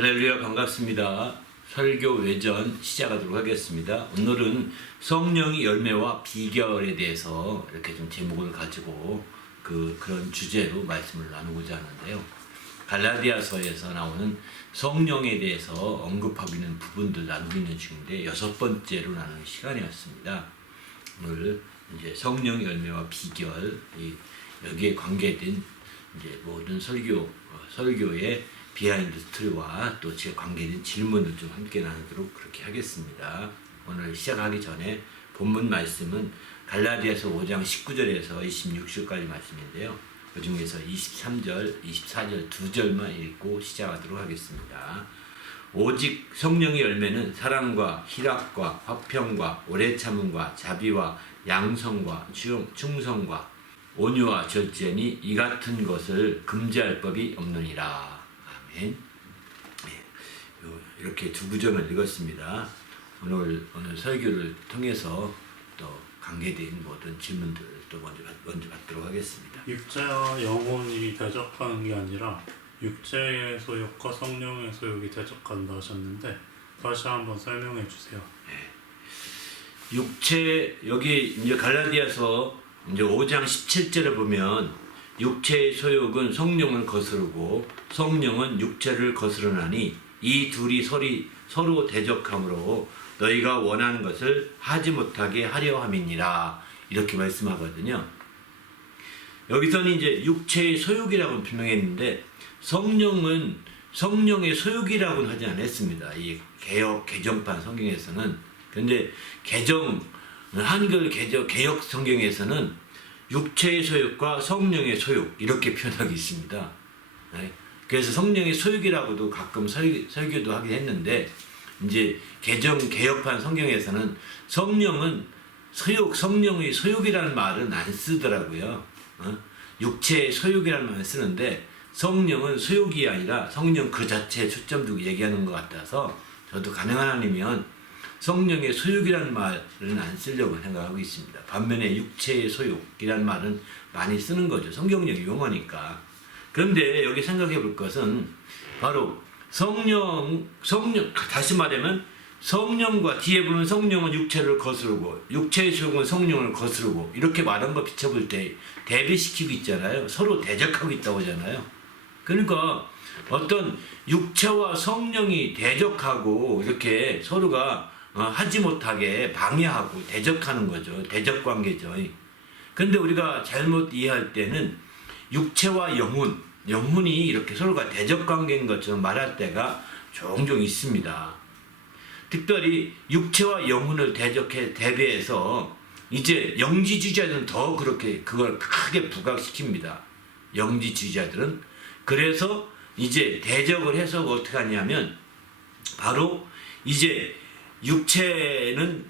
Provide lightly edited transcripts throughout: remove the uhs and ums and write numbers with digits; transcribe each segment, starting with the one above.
할렐루야, 반갑습니다. 설교 외전 시작하도록 하겠습니다. 오늘은 성령의 열매와 비결에 대해서 이렇게 좀 제목을 가지고 그런 주제로 말씀을 나누고자 하는데요. 갈라디아서에서 나오는 성령에 대해서 언급하고 있는 부분들 나누고 있는 중인데 6번째로 나누는 시간이었습니다. 오늘 이제 성령의 열매와 비결, 여기에 관계된 이제 모든 설교의 비하인드 스토리와 또 제 관계된 질문을 좀 함께 나누도록 그렇게 하겠습니다. 오늘 시작하기 전에 본문 말씀은 갈라디아서 5장 19절에서 26절까지 말씀인데요. 그 중에서 23절, 24절 두 절만 읽고 시작하도록 하겠습니다. 오직 성령의 열매는 사랑과 희락과 화평과 오래 참음과 자비와 양성과 충성과 온유와 절제니 이 같은 것을 금지할 법이 없느니라. 아멘. 이렇게 두 구절을 읽었습니다. 오늘 설교를 통해서 또 관계된 모든 질문들 또 먼저 받도록 하겠습니다. 육체와 영혼이 대적하는 게 아니라 육체의 소욕과 성령의 소욕이 대적한다 하셨는데 다시 한번 설명해 주세요. 육체, 여기 이제 갈라디아서 이제 5장 17절을 보면 육체의 소욕은 성령을 거스르고 성령은 육체를 거스르나니 이 둘이 서로 대적함으로 너희가 원하는 것을 하지 못하게 하려 함이니라. 이렇게 말씀하거든요. 여기서는 이제 육체의 소욕이라고 표명했는데 성령은 성령의 소욕이라고는 하지 않았습니다. 이 개정판 성경에서는. 근데 한글 개역 성경에서는 육체의 소욕과 성령의 소욕 이렇게 표현하고 있습니다. 그래서 성령의 소욕이라고도 가끔 설교도 하긴 했는데 이제 개역판 성경에서는 성령의 소욕이라는 말은 안 쓰더라고요. 육체의 소욕이라는 말을 쓰는데 성령은 소욕이 아니라 성령 그 자체에 초점 두고 얘기하는 것 같아서 저도 가능한 한이면 성령의 소욕이라는 말은 안 쓰려고 생각하고 있습니다. 반면에 육체의 소욕이라는 말은 많이 쓰는 거죠. 성경적 용어니까. 그런데 여기 생각해 볼 것은 바로 다시 말하면 성령과 뒤에 보면 성령은 육체를 거스르고 육체의 소욕은 성령을 거스르고 이렇게 말한 거 비춰볼 때 대비시키고 있잖아요. 서로 대적하고 있다고 하잖아요. 그러니까 어떤 육체와 성령이 대적하고 이렇게 서로가 하지 못하게 방해하고 대적하는 거죠. 대적 관계죠. 그런데 우리가 잘못 이해할 때는 육체와 영혼이 이렇게 서로가 대적 관계인 것처럼 말할 때가 종종 있습니다. 특별히 육체와 영혼을 대비해서 이제 영지주의자들은 더 그렇게 그걸 크게 부각시킵니다. 영지주의자들은. 그래서 이제 대적을 해서 어떻게 하냐면 바로 이제 육체는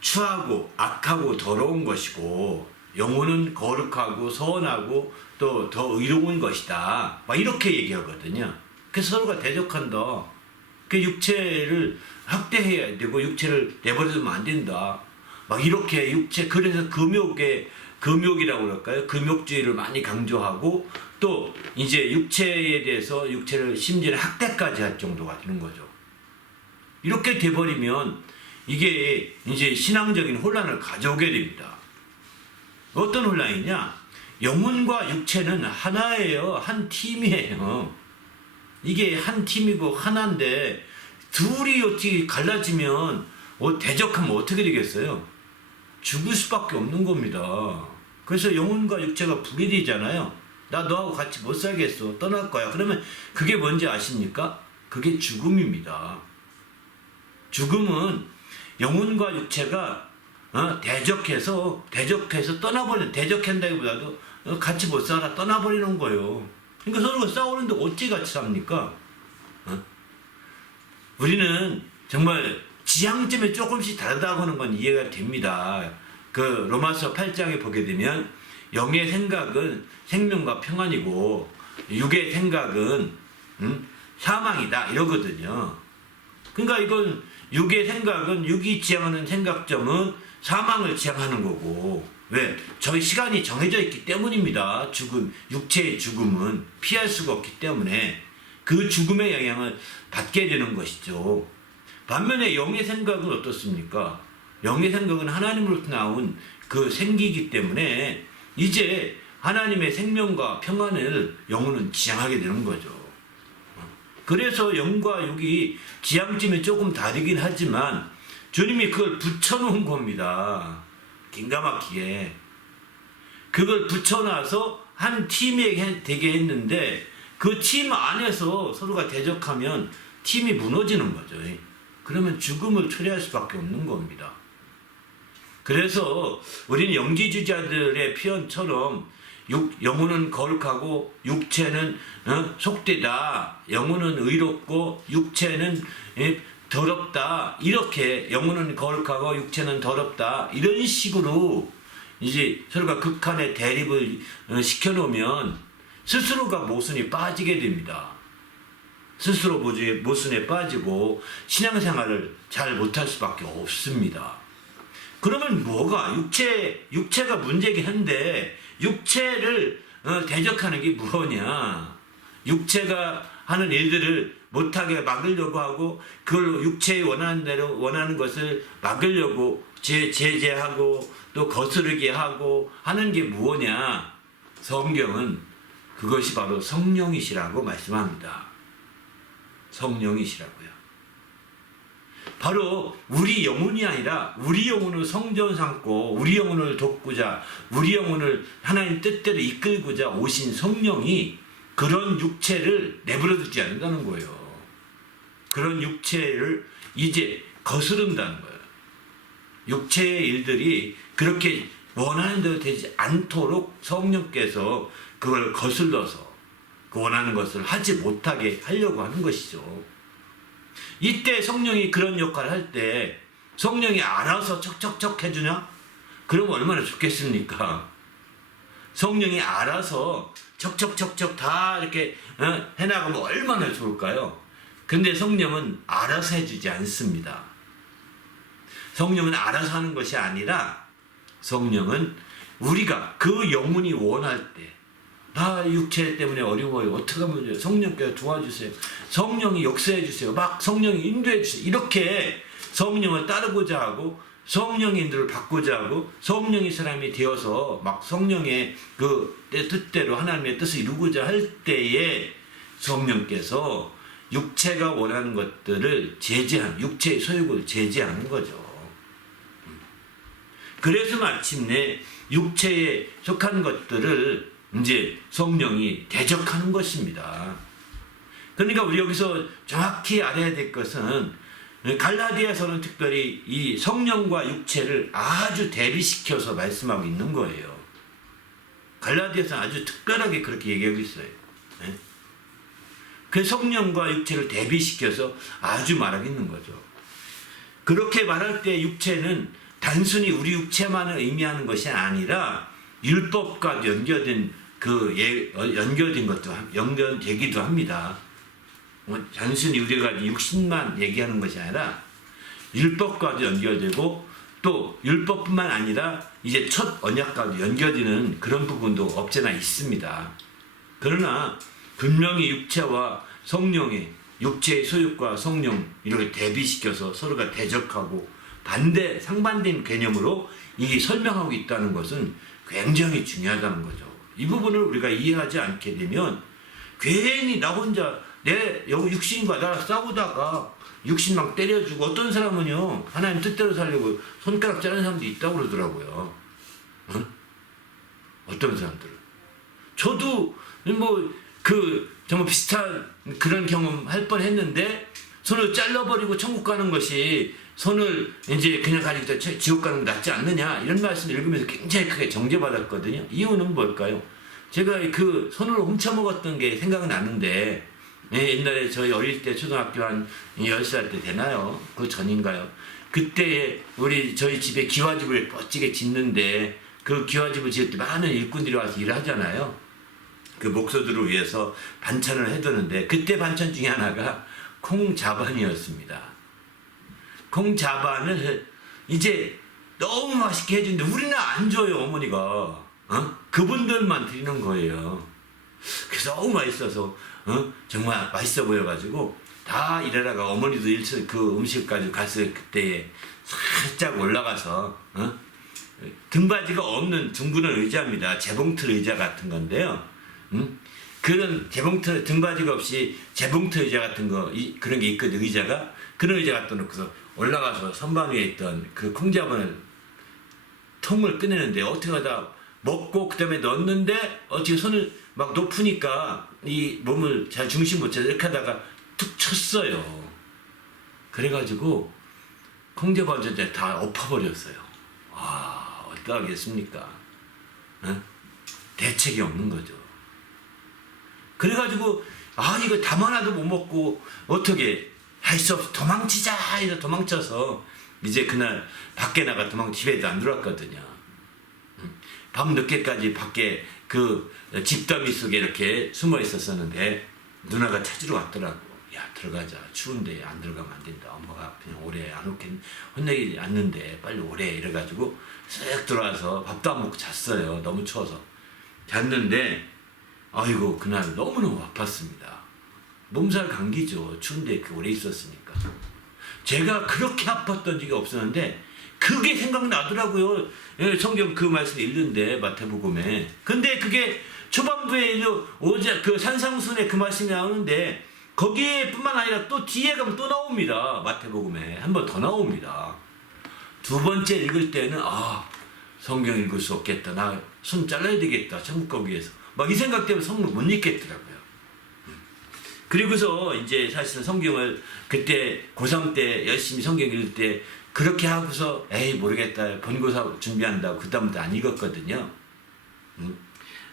추하고 악하고 더러운 것이고 영혼은 거룩하고 선하고 또 더 의로운 것이다. 막 이렇게 얘기하거든요. 그래서 서로가 대적한다. 그 육체를 학대해야 되고 육체를 내버려두면 안 된다. 막 이렇게 그래서 금욕이라고 그럴까요? 금욕주의를 많이 강조하고 또 이제 육체에 대해서 육체를 심지어 학대까지 할 정도가 되는 거죠. 이렇게 돼버리면 이게 이제 신앙적인 혼란을 가져오게 됩니다. 어떤 혼란이냐? 영혼과 육체는 하나예요. 한 팀이에요. 이게 한 팀이고 하나인데 둘이 어떻게 갈라지면 대적하면 어떻게 되겠어요? 죽을 수밖에 없는 겁니다. 그래서 영혼과 육체가 분리되잖아요. 나 너하고 같이 못 살겠어. 떠날 거야. 그러면 그게 뭔지 아십니까? 그게 죽음입니다. 죽음은 영혼과 육체가 대적해서 대적한다기보다도 같이 못 살아 떠나버리는 거예요. 그러니까 서로가 싸우는데 어찌 같이 삽니까? 우리는 정말 지향점이 조금씩 다르다고 하는 건 이해가 됩니다. 그 로마서 8장에 보게 되면 영의 생각은 생명과 평안이고 육의 생각은 사망이다 이러거든요. 그러니까 이건 육의 생각은 육이 지향하는 생각점은 사망을 지향하는 거고 왜? 저희 시간이 정해져 있기 때문입니다. 육체의 죽음은 피할 수가 없기 때문에 그 죽음의 영향을 받게 되는 것이죠. 반면에 영의 생각은 어떻습니까? 영의 생각은 하나님으로부터 나온 그 생기이기 때문에 이제 하나님의 생명과 평안을 영혼은 지향하게 되는 거죠. 그래서 영과 육이 지향점이 조금 다르긴 하지만 주님이 그걸 붙여놓은 겁니다. 기가 막히게. 그걸 붙여놔서 한 팀이 되게 했는데 그 팀 안에서 서로가 대적하면 팀이 무너지는 거죠. 그러면 죽음을 초래할 수밖에 없는 겁니다. 그래서 우리는 영지주의자들의 표현처럼 영혼은 거룩하고 육체는 속되다. 영혼은 의롭고 육체는 더럽다. 이렇게 영혼은 거룩하고 육체는 더럽다. 이런 식으로 이제 서로가 극한의 대립을 시켜놓으면 스스로가 모순이 빠지게 됩니다. 스스로 모순에 빠지고 신앙생활을 잘 못할 수밖에 없습니다. 그러면 뭐가 육체가 문제긴 한데 육체를 대적하는 게 뭐냐? 육체가 하는 일들을 못하게 막으려고 하고 그걸 육체에 원하는 대로 원하는 것을 막으려고 제재하고 또 거스르게 하고 하는 게 뭐냐? 성경은 그것이 바로 성령이시라고 말씀합니다. 성령이시라고요. 바로 우리 영혼이 아니라 우리 영혼을 성전 삼고 우리 영혼을 돕고자 우리 영혼을 하나님 뜻대로 이끌고자 오신 성령이 그런 육체를 내버려 두지 않는다는 거예요. 그런 육체를 이제 거스른다는 거예요. 육체의 일들이 그렇게 원하는 대로 되지 않도록 성령께서 그걸 거슬러서 그 원하는 것을 하지 못하게 하려고 하는 것이죠. 이때 성령이 그런 역할을 할 때 성령이 알아서 척척척 해주냐? 그럼 얼마나 좋겠습니까? 성령이 알아서 척척척척 다 이렇게 해나가면 얼마나 좋을까요? 근데 성령은 알아서 해주지 않습니다. 성령은 알아서 하는 것이 아니라 성령은 우리가 그 영혼이 원할 때 나 육체 때문에 어려워요. 어떻게 하면 돼요? 성령께서 도와주세요. 성령이 역사해 주세요. 막 성령이 인도해 주세요. 이렇게 성령을 따르고자 하고 성령의 인도를 받고자 하고 성령의 사람이 되어서 막 성령의 그 뜻대로 하나님의 뜻을 이루고자 할 때에 성령께서 육체가 원하는 것들을 제재하는 육체의 소욕을 제재하는 거죠. 그래서 마침내 육체에 속한 것들을 이제 성령이 대적하는 것입니다. 그러니까 우리 여기서 정확히 알아야 될 것은 갈라디아서는 특별히 이 성령과 육체를 아주 대비시켜서 말씀하고 있는 거예요. 갈라디아서는 아주 특별하게 그렇게 얘기하고 있어요. 그 성령과 육체를 대비시켜서 아주 말하고 있는 거죠. 그렇게 말할 때 육체는 단순히 우리 육체만을 의미하는 것이 아니라 율법과 연결된 연결된 것도 연결되기도 합니다. 단순히 우리가 육신만 얘기하는 것이 아니라 율법과도 연결되고 또 율법뿐만 아니라 이제 첫 언약과도 연결되는 그런 부분도 없잖아 있습니다. 그러나 분명히 육체와 성령의 육체의 소욕과 성령 이렇게 대비시켜서 서로가 대적하고 상반된 개념으로 이 설명하고 있다는 것은 굉장히 중요하다는 거죠. 이 부분을 우리가 이해하지 않게 되면 괜히 나 혼자 내 육신과 나랑 싸우다가 육신 막 때려주고 어떤 사람은요 하나님 뜻대로 살려고 손가락 자르는 사람도 있다고 그러더라고요. 어떤 사람들은 저도 정말 비슷한 그런 경험 할 뻔했는데 손을 잘라버리고 천국 가는 것이 손을 이제 그냥 가지고 지옥 가는 게 낫지 않느냐 이런 말씀을 읽으면서 굉장히 크게 정죄받았거든요. 이유는 뭘까요? 제가 그 손으로 훔쳐먹었던 게 생각나는데 옛날에 저희 어릴 때 초등학교 한 10살 때 되나요? 그 전인가요? 그때 저희 집에 기와집을 멋지게 짓는데 그 기와집을 지을 때 많은 일꾼들이 와서 일을 하잖아요. 그 목소들을 위해서 반찬을 해두는데 그때 반찬 중에 하나가 콩자반이었습니다. 콩자반을 이제 너무 맛있게 해주는데 우리는 안 줘요 어머니가. 그분들만 드리는 거예요. 그래서 너무 맛있어서 정말 맛있어 보여가지고 다 일하다가 어머니도 일처 그 음식 가지고 갔어요. 그때 살짝 올라가서 등받이가 없는 둥그런 의자입니다. 재봉틀 의자 같은 건데요. 그런 재봉틀 등받이가 없이 재봉틀 의자 같은 거 그런 게 있거든. 의자가 그런 의자 갖다 놓고서 올라가서 선반 위에 있던 그 콩자반을 통을 꺼내는데 어떻게 하다 먹고 그다음에 넣었는데 어떻게 손을 막 높으니까 이 몸을 잘 중심 못 차서 이렇게 하다가 툭 쳤어요. 그래가지고 콩자반전자 다 엎어버렸어요. 아 어떡하겠습니까? 대책이 없는 거죠. 그래가지고 이거 담 하나도 못 먹고 어떻게 할 수 없어 도망치자 해서 도망쳐서 이제 그날 밖에 나가 집에도 안 들어왔거든요. 밤 늦게까지 밖에 그 집더미 속에 이렇게 숨어 있었었는데 누나가 찾으러 왔더라고. 야 들어가자. 추운데 안 들어가면 안 된다. 엄마가 그냥 오래 안 오긴 혼내기 않는데 빨리 오래 이래가지고 쓱 들어와서 밥도 안 먹고 잤어요. 너무 추워서 잤는데 아이고 그날 너무너무 아팠습니다. 몸살 감기죠. 추운데 그 오래 있었으니까. 제가 그렇게 아팠던 적이 없었는데 그게 생각나더라고요. 성경 그 말씀 읽는데 마태복음에. 근데 그게 초반부에 오자 그 산상순의 그 말씀이 나오는데 거기에뿐만 아니라 또 뒤에 가면 또 나옵니다. 마태복음에 한 번 더 나옵니다. 두 번째 읽을 때는 성경 읽을 수 없겠다. 나 손 잘라야 되겠다. 천국 가기 위해서. 막 이 생각 때문에 성경 못 읽겠더라고요. 그리고서 이제 사실은 성경을 그때 고3 때 열심히 성경 읽을 때 그렇게 하고서 에이 모르겠다 본고사 준비한다고 그 다음부터 안 읽었거든요.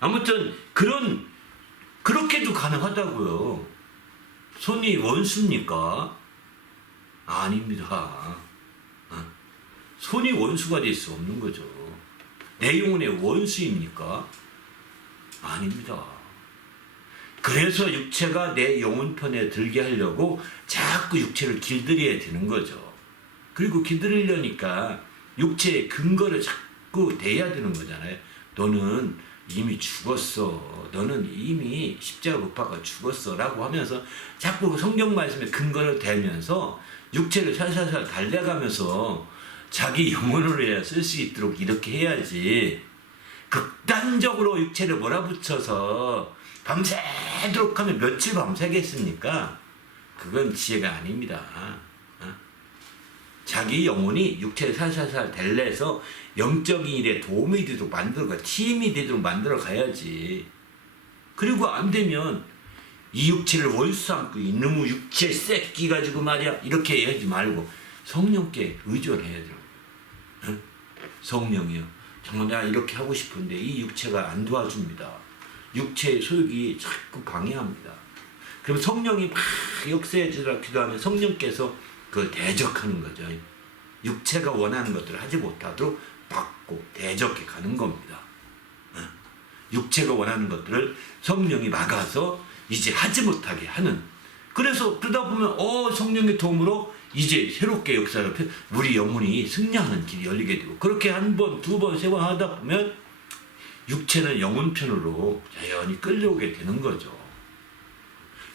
아무튼 그렇게도 가능하다고요. 손이 원수입니까? 아닙니다. 손이 원수가 될 수 없는 거죠. 내 영혼의 원수입니까? 아닙니다. 그래서 육체가 내 영혼 편에 들게 하려고 자꾸 육체를 길들여야 되는 거죠. 그리고 길들이려니까 육체의 근거를 자꾸 대야 되는 거잖아요. 너는 이미 죽었어. 너는 이미 십자가 못 박아 죽었어. 라고 하면서 자꾸 성경 말씀에 근거를 대면서 육체를 살살살 달래가면서 자기 영혼을 해야 쓸 수 있도록 이렇게 해야지. 극단적으로 육체를 몰아붙여서 밤새도록 하면 며칠 밤새겠습니까? 그건 지혜가 아닙니다. 자기 영혼이 육체를 살살살 달래서 영적인 일에 도움이 되도록 만들어가, 힘이 되도록 만들어 가야지. 그리고 안 되면 이 육체를 원수 삼고 이놈의 육체 새끼 가지고 말이야 이렇게 하지 말고 성령께 의존해야 돼요. 성령이요. 정말 내가 이렇게 하고 싶은데 이 육체가 안 도와줍니다. 육체의 소욕이 자꾸 방해합니다. 그럼 성령이 막 역사해주라 기도하면 성령께서 그걸 대적하는 거죠. 육체가 원하는 것들을 하지 못하도록 막고 대적해 가는 겁니다. 육체가 원하는 것들을 성령이 막아서 이제 하지 못하게 하는. 그래서 그러다 보면 성령의 도움으로 이제 새롭게 역사를 우리 영혼이 승리하는 길이 열리게 되고 그렇게 한 번, 두 번, 세 번 하다 보면 육체는 영혼 편으로 자연히 끌려오게 되는 거죠.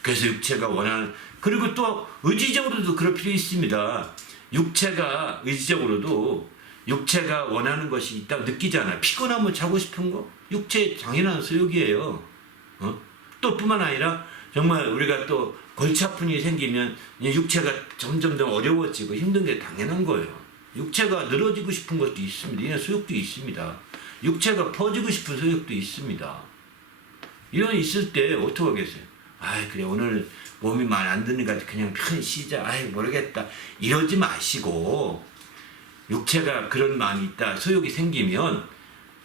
그래서 육체가 원하는, 그리고 또 의지적으로도 그럴 필요 있습니다. 육체가 의지적으로도 육체가 원하는 것이 있다고 느끼잖아요. 피곤하면 자고 싶은 거 육체의 당연한 소욕이에요. 또 뿐만 아니라 정말 우리가 또 골치 아픈 일이 생기면 육체가 점점 더 어려워지고 힘든 게 당연한 거예요. 육체가 늘어지고 싶은 것도 있습니다. 이런 소욕도 있습니다. 육체가 퍼지고 싶은 소욕도 있습니다. 이런 있을 때 어떻게 하겠어요? 그래 오늘 몸이 말 안 드니까 그냥 편히 쉬자. 모르겠다. 이러지 마시고 육체가 그런 마음이 있다. 소욕이 생기면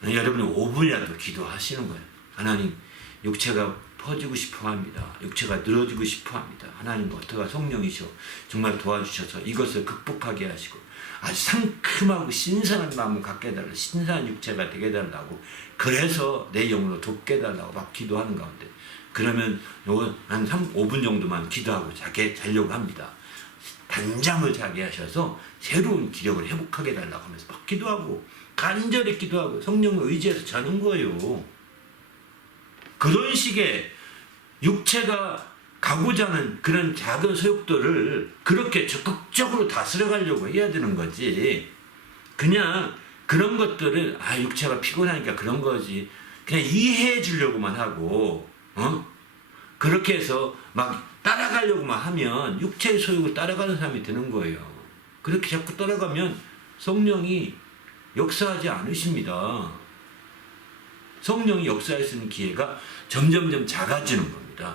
여러분이 5분이라도 기도하시는 거예요. 하나님 육체가 퍼지고 싶어 합니다. 육체가 늘어지고 싶어 합니다. 하나님 어떠가 성령이셔 정말 도와주셔서 이것을 극복하게 하시고 아주 상큼하고 신선한 마음을 갖게 해달라고 신선한 육체가 되게 해달라고 그래서 내 영으로 돕게 해달라고 막 기도하는 가운데 그러면 한 5분 정도만 기도하고 자려고 합니다. 단잠을 자게 하셔서 새로운 기력을 회복하게 해달라고 하면서 막 기도하고 간절히 기도하고 성령을 의지해서 자는 거예요. 그런 식의 육체가 가고자 하는 그런 작은 소욕들을 그렇게 적극적으로 다스려가려고 해야 되는 거지. 그냥 그런 것들을 육체가 피곤하니까 그런 거지. 그냥 이해해 주려고만 하고 그렇게 해서 막 따라가려고만 하면 육체의 소욕을 따라가는 사람이 되는 거예요. 그렇게 자꾸 따라가면 성령이 역사하지 않으십니다. 성령이 역사할 수 있는 기회가 점점점 작아지는 겁니다.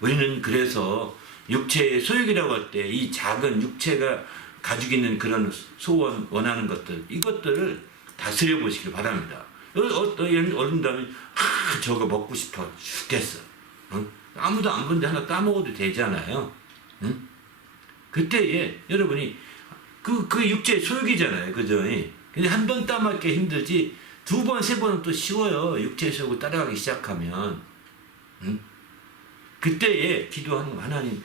우리는 그래서 육체의 소욕이라고 할 때 이 작은 육체가 가지고 있는 그런 소원, 원하는 것들, 이것들을 다스려 보시길 바랍니다. 어른다면 저거 먹고 싶어 죽겠어. 아무도 안 본데 하나 따먹어도 되잖아요. 그때에 여러분이 그 육체의 소욕이잖아요. 그죠? 근데 한 번 따먹기 힘들지 두 번, 세 번은 또 쉬워요. 육체의 소욕을 따라가기 시작하면. 그때에 기도하는 거, 하나님,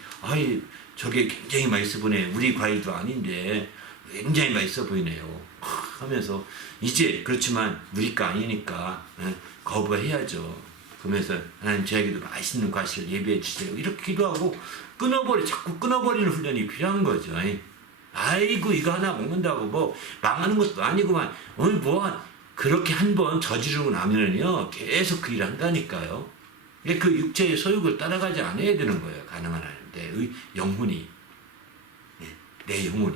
저게 굉장히 맛있어 보네. 우리 과일도 아닌데 굉장히 맛있어 보이네요. 하면서 이제 그렇지만 우리 거 아니니까 거부해야죠. 그러면서 하나님 저에게도 맛있는 과실을 예비해 주세요. 이렇게 기도하고 자꾸 끊어버리는 훈련이 필요한 거죠. 아이고 이거 하나 먹는다고 뭐 망하는 것도 아니구만. 그렇게 한 번 저지르고 나면은요 계속 그 일을 한다니까요. 그 육체의 소욕을 따라가지 않아야 되는 거예요. 가능한 한데 영혼이, 내 영혼이.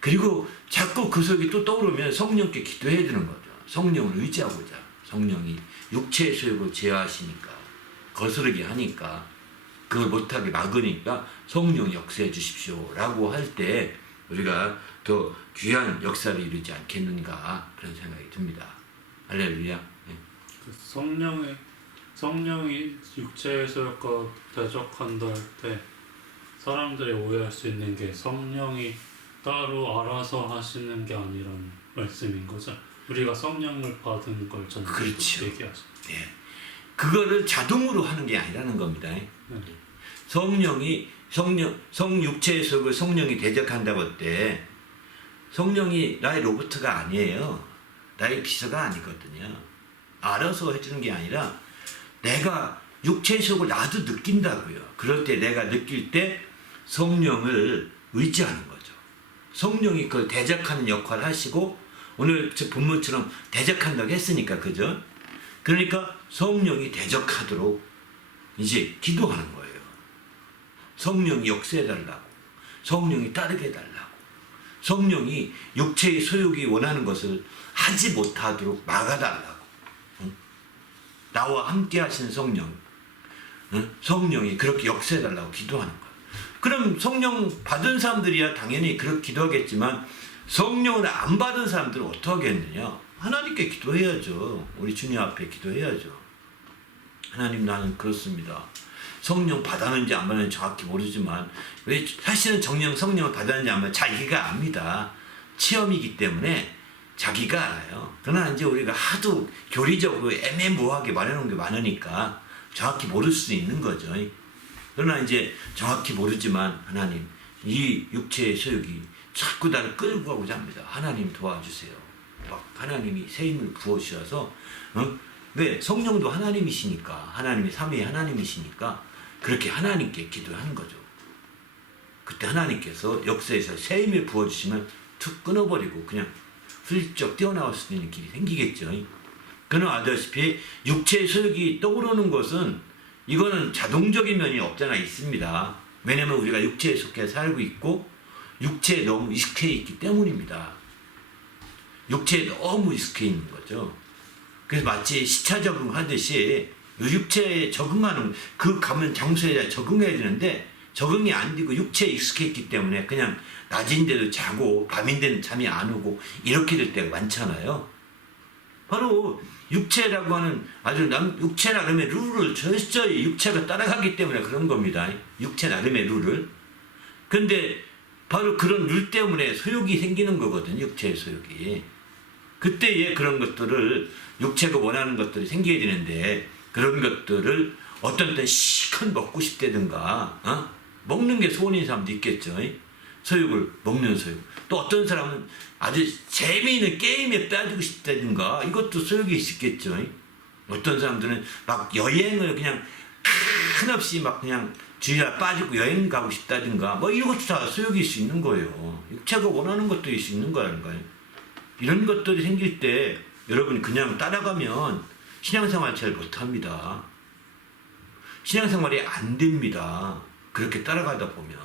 그리고 자꾸 그 소욕이 또 떠오르면 성령께 기도해야 되는 거죠. 성령을 의지하고자. 성령이 육체의 소욕을 제어하시니까, 거스르게 하니까, 그걸 못하게 막으니까 성령 역사해 주십시오 라고 할 때 우리가 더 귀한 역사를 이루지 않겠는가 그런 생각이 듭니다. 할렐루야. 그 성령이 육체의 소욕과 대적한다 할 때 사람들이 오해할 수 있는 게 성령이 따로 알아서 하시는 게 아니라는 말씀인 거죠. 우리가 성령을 받은 걸 전제 그렇죠. 얘기하죠. 네. 그거를 자동으로 하는 게 아니라는 겁니다. 성령이 육체의 소욕을 성령이 대적한다고 할 때 성령이 나의 로봇가 아니에요. 나의 비서가 아니거든요. 알아서 해주는 게 아니라 내가 육체의 소욕을 나도 느낀다고요. 그럴 때 내가 느낄 때 성령을 의지하는 거죠. 성령이 그걸 대적하는 역할을 하시고 오늘 저 본문처럼 대적한다고 했으니까 그죠? 그러니까 성령이 대적하도록 이제 기도하는 거예요. 성령이 역사해달라고, 성령이 따르게 해달라고, 성령이 육체의 소욕이 원하는 것을 하지 못하도록 막아달라고. 나와 함께 하시는 성령, 성령이 그렇게 역사해달라고 기도하는 거예요. 그럼 성령 받은 사람들이야 당연히 그렇게 기도하겠지만 성령을 안 받은 사람들은 어떻게 하겠느냐? 하나님께 기도해야죠. 우리 주님 앞에 기도해야죠. 하나님, 나는 그렇습니다. 성령 받았는지 안 받았는지 정확히 모르지만 사실은 성령을 받았는지 안 받았는지 자기가 압니다. 체험이기 때문에 자기가 알아요. 그러나 이제 우리가 하도 교리적으로 애매모호하게 말해놓은 게 많으니까 정확히 모를 수 있는 거죠. 그러나 이제 정확히 모르지만 하나님, 이 육체의 소욕이 자꾸 나를 끌고 가고자 합니다. 하나님 도와주세요. 막 하나님이 새 힘을 부어주셔서 왜? 성령도 하나님이시니까, 하나님이 삼위의 하나님이시니까 그렇게 하나님께 기도하는 거죠. 그때 하나님께서 역사에서 새 힘을 부어주시면 툭 끊어버리고 그냥 훌쩍 뛰어나올 수 있는 길이 생기겠죠. 그는 알다시피 육체의 소욕이 떠오르는 것은 이거는 자동적인 면이 없잖아 있습니다. 왜냐면 우리가 육체에 속해 살고 있고 육체에 너무 익숙해 있기 때문입니다. 육체에 너무 익숙해 있는 거죠. 그래서 마치 시차 적응하듯이 육체에 적응하는 그 가면 장소에 적응해야 되는데 적응이 안 되고 육체에 익숙해 있기 때문에 그냥 낮인데도 자고 밤인데는 잠이 안 오고 이렇게 될 때가 많잖아요. 바로 육체라고 하는 육체 나름의 룰을 철저히 육체가 따라가기 때문에 그런 겁니다. 육체 나름의 룰을. 근데 바로 그런 룰 때문에 소욕이 생기는 거거든요. 육체의 소욕이. 그때에 그런 것들을 육체가 원하는 것들이 생겨야 되는데 그런 것들을 어떤 때 시큰 먹고 싶다든가 먹는 게 소원인 사람도 있겠죠. 소욕을 먹는 소욕. 또 어떤 사람은 아주 재미있는 게임에 빠지고 싶다든가 이것도 소욕이 있겠죠. 어떤 사람들은 막 여행을 그냥 한없이 막 그냥 주일날 빠지고 여행 가고 싶다든가 뭐 이런 것도 다 소욕일 수 있는 거예요. 육체가 원하는 것도 있을 수 있는 거라는 거예요. 이런 것들이 생길 때 여러분이 그냥 따라가면 신앙생활 잘 못합니다. 신앙생활이 안 됩니다. 그렇게 따라가다 보면.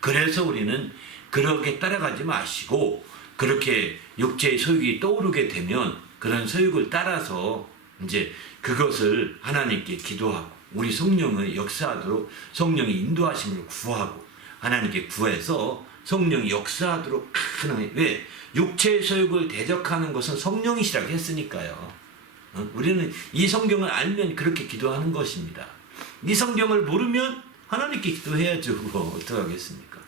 그래서 우리는 그렇게 따라가지 마시고 그렇게 육체의 소욕이 떠오르게 되면 그런 소욕을 따라서 이제 그것을 하나님께 기도하고 우리 성령의 역사하도록 성령의 인도하심을 구하고 하나님께 구해서 성령이 역사하도록 하는. 왜? 육체의 소욕을 대적하는 것은 성령이시라고 했으니까요. 우리는 이 성경을 알면 그렇게 기도하는 것입니다. 이 성경을 모르면 하나님께 기도해야죠. 어떡하겠습니까?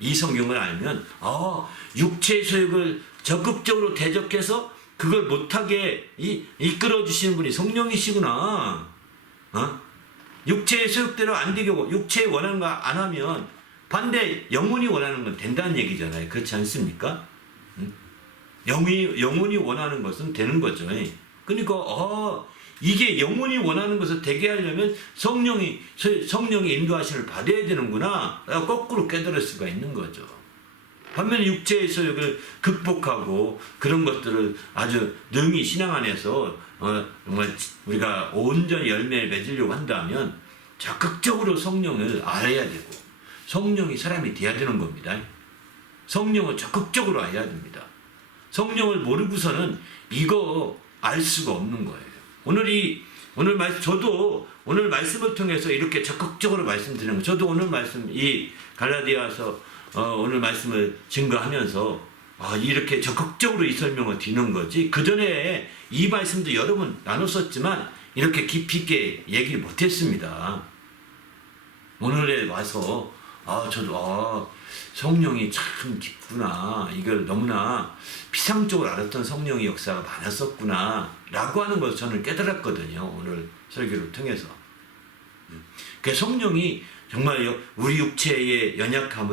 이 성경을 알면 육체의 소욕을 적극적으로 대적해서 그걸 못하게 이끌어 주시는 분이 성령이시구나. 육체의 소욕대로 안 되고 육체의 원하는 거 안 하면 반대 영혼이 원하는 건 된다는 얘기잖아요. 그렇지 않습니까? 영혼이 원하는 것은 되는 거죠. 그러니까 이게 영혼이 원하는 것을 되게 하려면 성령의 인도하심을 받아야 되는구나. 거꾸로 깨달을 수가 있는 거죠. 반면에 육체의 소욕을 극복하고 그런 것들을 아주 능히 신앙 안에서 정말 우리가 온전히 열매를 맺으려고 한다면 적극적으로 성령을 알아야 되고 성령이 사람이 돼야 되는 겁니다. 성령을 적극적으로 알아야 됩니다. 성령을 모르고서는 이거 알 수가 없는 거예요. 저도 오늘 말씀을 통해서 이렇게 적극적으로 말씀드리는 거예요. 저도 오늘 말씀 이 갈라디아서 오늘 말씀을 증거하면서 이렇게 적극적으로 이 설명을 드리는 거지. 그 전에 이 말씀도 여러 번 나눴었지만 이렇게 깊이 있게 얘기를 못했습니다. 오늘에 와서 저도 성령이 참 깊구나. 이걸 너무나 피상적으로 알았던 성령의 역사가 많았었구나 라고 하는 것을 저는 깨달았거든요. 오늘 설교를 통해서. 그 성령이 정말 우리 육체의 연약함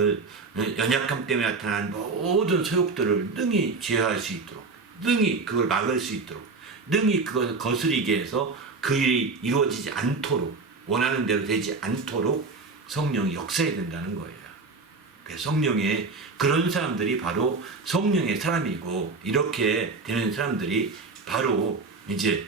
때문에 나타난 모든 소욕들을 능히 제어할 수 있도록, 능히 그걸 막을 수 있도록, 능히 그것을 거스리게 해서 그 일이 이루어지지 않도록, 원하는 대로 되지 않도록 성령이 역사해야 된다는 거예요. 성령의 그런 사람들이 바로 성령의 사람이고 이렇게 되는 사람들이 바로 이제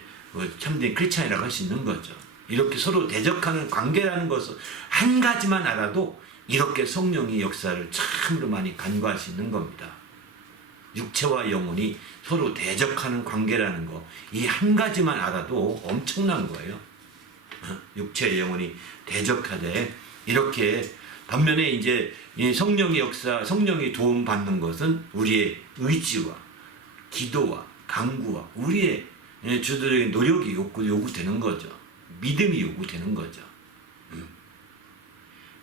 참된 크리스찬이라고 할 수 있는 거죠. 이렇게 서로 대적하는 관계라는 것을 한 가지만 알아도 이렇게 성령의 역사를 참으로 많이 간과할 수 있는 겁니다. 육체와 영혼이 서로 대적하는 관계라는 거, 이 한 가지만 알아도 엄청난 거예요. 육체와 영혼이 대적하되 이렇게 반면에 이제 성령의 역사, 성령의 도움 받는 것은 우리의 의지와 기도와 간구와 우리의 주도적인 노력이 요구되는 거죠. 믿음이 요구되는 거죠.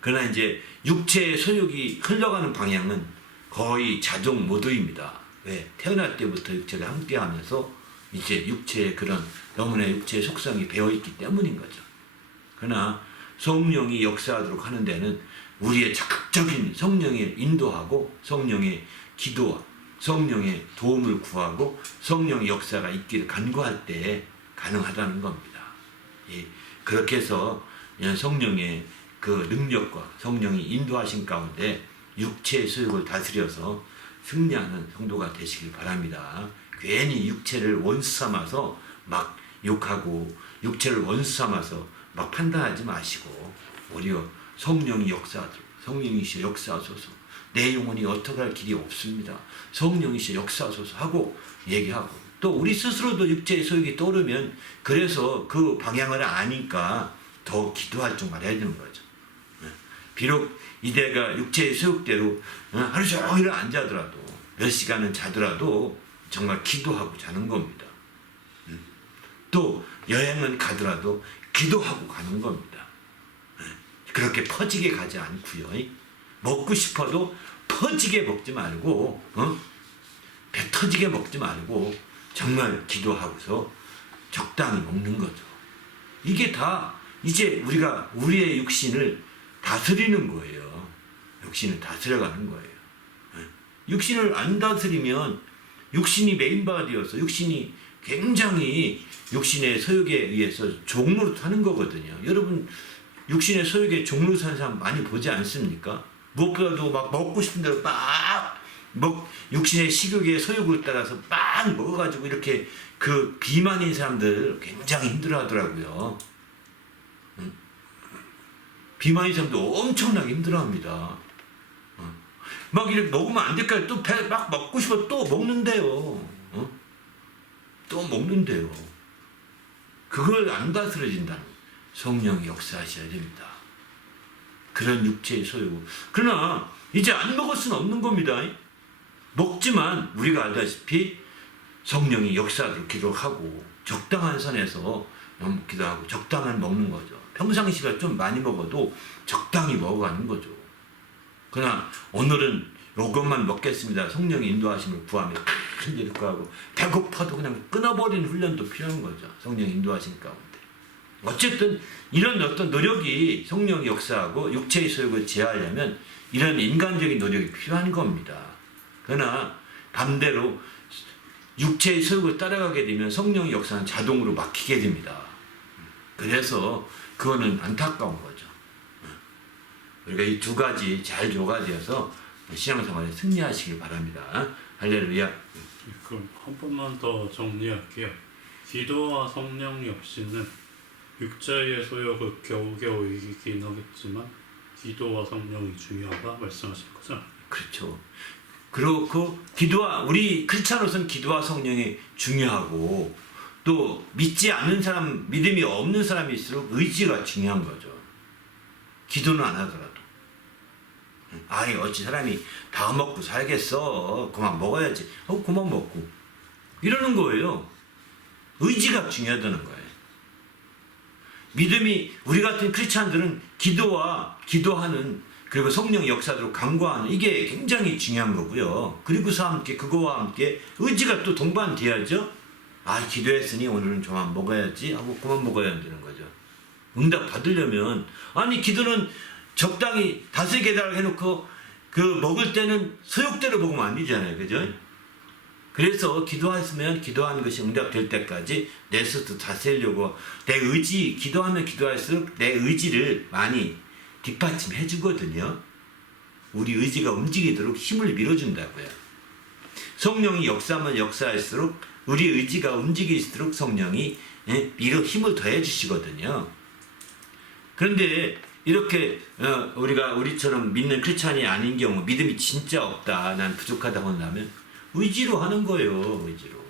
그러나 이제 육체의 소욕이 흘러가는 방향은 거의 자동 모드입니다. 왜? 태어날 때부터 육체를 함께 하면서 이제 육체의 그런 너무나 육체의 속성이 배어있기 때문인 거죠. 그러나 성령이 역사하도록 하는 데는 우리의 적극적인 성령의 인도하고 성령의 기도와 성령의 도움을 구하고 성령의 역사가 있기를 간구할 때 가능하다는 겁니다. 그렇게 해서 성령의 그 능력과 성령이 인도하신 가운데 육체의 소욕을 다스려서 승리하는 성도가 되시길 바랍니다. 괜히 육체를 원수 삼아서 막 욕하고 육체를 원수 삼아서 막 판단하지 마시고 오히려 성령이 역사하도록 성령이시여 역사하소서 내 영혼이 어떻게 할 길이 없습니다. 성령이시여 역사하소서 하고 얘기하고 또 우리 스스로도 육체의 소욕이 떠오르면 그래서 그 방향을 아니까 더 기도할 줄 알아야 되는 거죠. 비록 이대가 육체의 소욕대로 하루 종일 안 자더라도 몇 시간은 자더라도 정말 기도하고 자는 겁니다. 또 여행은 가더라도 기도하고 가는 겁니다. 그렇게 퍼지게 가지 않고요. 먹고 싶어도 퍼지게 먹지 말고 배 터지게 먹지 말고 정말 기도하고서 적당히 먹는 거죠. 이게 다 이제 우리가 우리의 육신을 다스리는 거예요. 육신을 다스려가는 거예요. 육신을 안 다스리면 육신이 메인바가 되어서 육신이 굉장히 육신의 소욕에 의해서 종로로 타는 거거든요. 여러분 육신의 소욕에 종로 사는 사람 많이 보지 않습니까? 무엇보다도 막 먹고 싶은 대로 육신의 식욕의 소욕을 따라서 막 먹어가지고 이렇게 그 비만인 사람들 굉장히 힘들어하더라고요. 비만인 사람들 엄청나게 힘들어합니다. 막 이렇게 먹으면 안 될까요? 또 배 막 먹고 싶어 또 먹는데요. 또 먹는데요. 그걸 안 다스려진다는 성령이 역사하셔야 됩니다. 그런 육체의 소욕. 그러나 이제 안 먹을 수는 없는 겁니다. 먹지만 우리가 알다시피 성령이 역사를 기록하고 적당한 선에서 먹기도 하고 적당한 먹는 거죠. 평상시가 좀 많이 먹어도 적당히 먹어가는 거죠. 그러나 오늘은 이것만 먹겠습니다. 성령의 인도하심을 구하며 이렇게 하고 배고파도 그냥 끊어버리는 훈련도 필요한 거죠. 성령의 인도하심 가운데. 어쨌든 이런 어떤 노력이 성령이 역사하고 육체의 소욕을 제어하려면 이런 인간적인 노력이 필요한 겁니다. 그러나 반대로 육체의 소욕을 따라가게 되면 성령의 역사는 자동으로 막히게 됩니다. 그래서 그거는 안타까운 거죠. 우리가 이 두 가지 잘 조가되어서 신앙생활에 승리하시길 바랍니다. 할렐루야. 그럼 한 번만 더 정리할게요. 기도와 성령 역시는 육체의 소욕을 겨우겨우 이기긴 하겠지만 기도와 성령이 중요하다 말씀하신 거죠? 그렇죠. 그렇고 우리 크리스찬으로서는 기도와 성령이 중요하고 또 믿지 않는 사람, 믿음이 없는 사람일수록 의지가 중요한 거죠. 기도는 안 하더라도. 아이 어찌 사람이 다 먹고 살겠어. 그만 먹어야지. 그만 먹고. 이러는 거예요. 의지가 중요하다는 거예요. 믿음이 우리 같은 크리스찬들은 기도하는 그리고 성령 역사로 간구하는 이게 굉장히 중요한 거고요. 그리고서 함께 그거와 함께 의지가 또 동반돼야죠. 기도했으니 오늘은 좀만 먹어야지 하고 그만 먹어야 되는 거죠. 응답 받으려면 기도는 적당히 다스리게 해놓고 그 먹을 때는 소욕대로 먹으면 안 되잖아요. 그죠? 그래서 기도했으면 기도하는 것이 응답될 때까지 내 스스로 다스리려고 기도하면 기도할수록 내 의지를 많이 뒷받침해 주거든요. 우리 의지가 움직이도록 힘을 밀어준다고요. 성령이 역사하면 역사할수록 우리 의지가 움직일수록 성령이 힘을 더해 주시거든요. 그런데 이렇게 우리처럼 믿는 크리스찬이 아닌 경우 믿음이 진짜 없다, 난 부족하다고 한다면 의지로 하는 거예요. 의지로.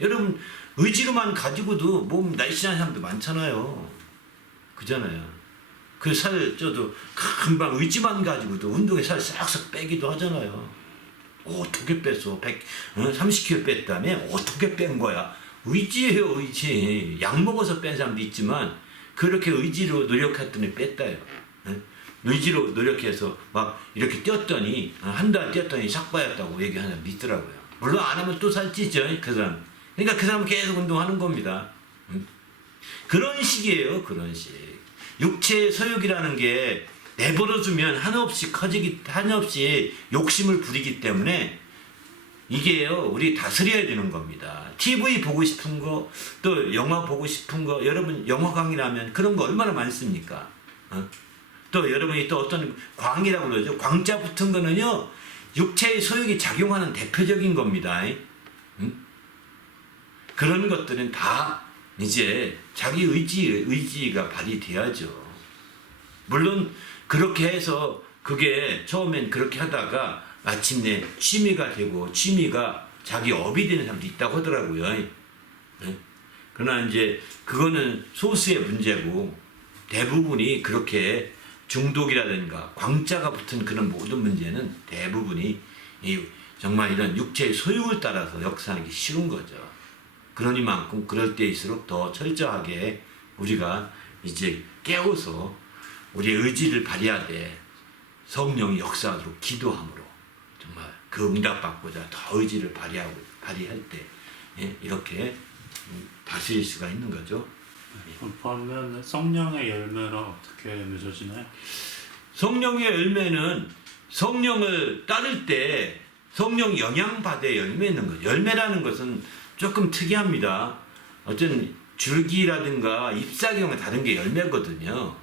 여러분 의지로만 가지고도 몸 날씬한 사람도 많잖아요. 그잖아요. 그 살 쪄도 금방 의지만 가지고도 운동에 살 싹싹 빼기도 하잖아요. 어떻게 뺐어? 30kg 뺐다며? 어떻게 뺀 거야? 의지예요, 의지. 약 먹어서 뺀 사람도 있지만 그렇게 의지로 노력했더니 뺐다요. 의지로 노력해서 막 이렇게 뛰었더니 한 달 뛰었더니 싹 빠졌다고 얘기하는 사람 있더라고요. 물론 안 하면 또 살찌죠, 그 사람. 그러니까 그 사람은 계속 운동하는 겁니다. 그런 식이에요, 그런 식. 육체의 소욕이라는 게 내버려두면 한없이 욕심을 부리기 때문에 이게요, 우리 다스려야 되는 겁니다. TV 보고 싶은 거, 또 영화 보고 싶은 거, 여러분 영화 강의라면 그런 거 얼마나 많습니까? 또 여러분이 또 어떤 광이라고 그러죠. 광자 붙은 거는요, 육체의 소욕이 작용하는 대표적인 겁니다. 그런 것들은 다 이제 자기 의지가 발휘돼야죠. 물론 그렇게 해서 그게 처음엔 그렇게 하다가 마침내 취미가 되고 취미가 자기 업이 되는 사람도 있다고 하더라고요. 그러나 이제 그거는 소수의 문제고 대부분이 그렇게 중독이라든가 광자가 붙은 그런 모든 문제는 대부분이 정말 이런 육체의 소욕을 따라서 역사하는 게 쉬운 거죠. 그러니만큼 그럴 때일수록 더 철저하게 우리가 이제 깨워서 우리의 의지를 발휘하되 성령이 역사하도록 기도함으로 정말 그 응답받고자 더 의지를 발휘할 때 이렇게 다스릴 수가 있는 거죠. 반면 성령의 열매라 어떻게 맺어지나요? 성령의 열매는 성령을 따를 때 성령 영향받아 열매 있는 거죠. 열매라는 것은 조금 특이합니다. 어떤 줄기라든가 잎사귀와 다른 게 열매거든요.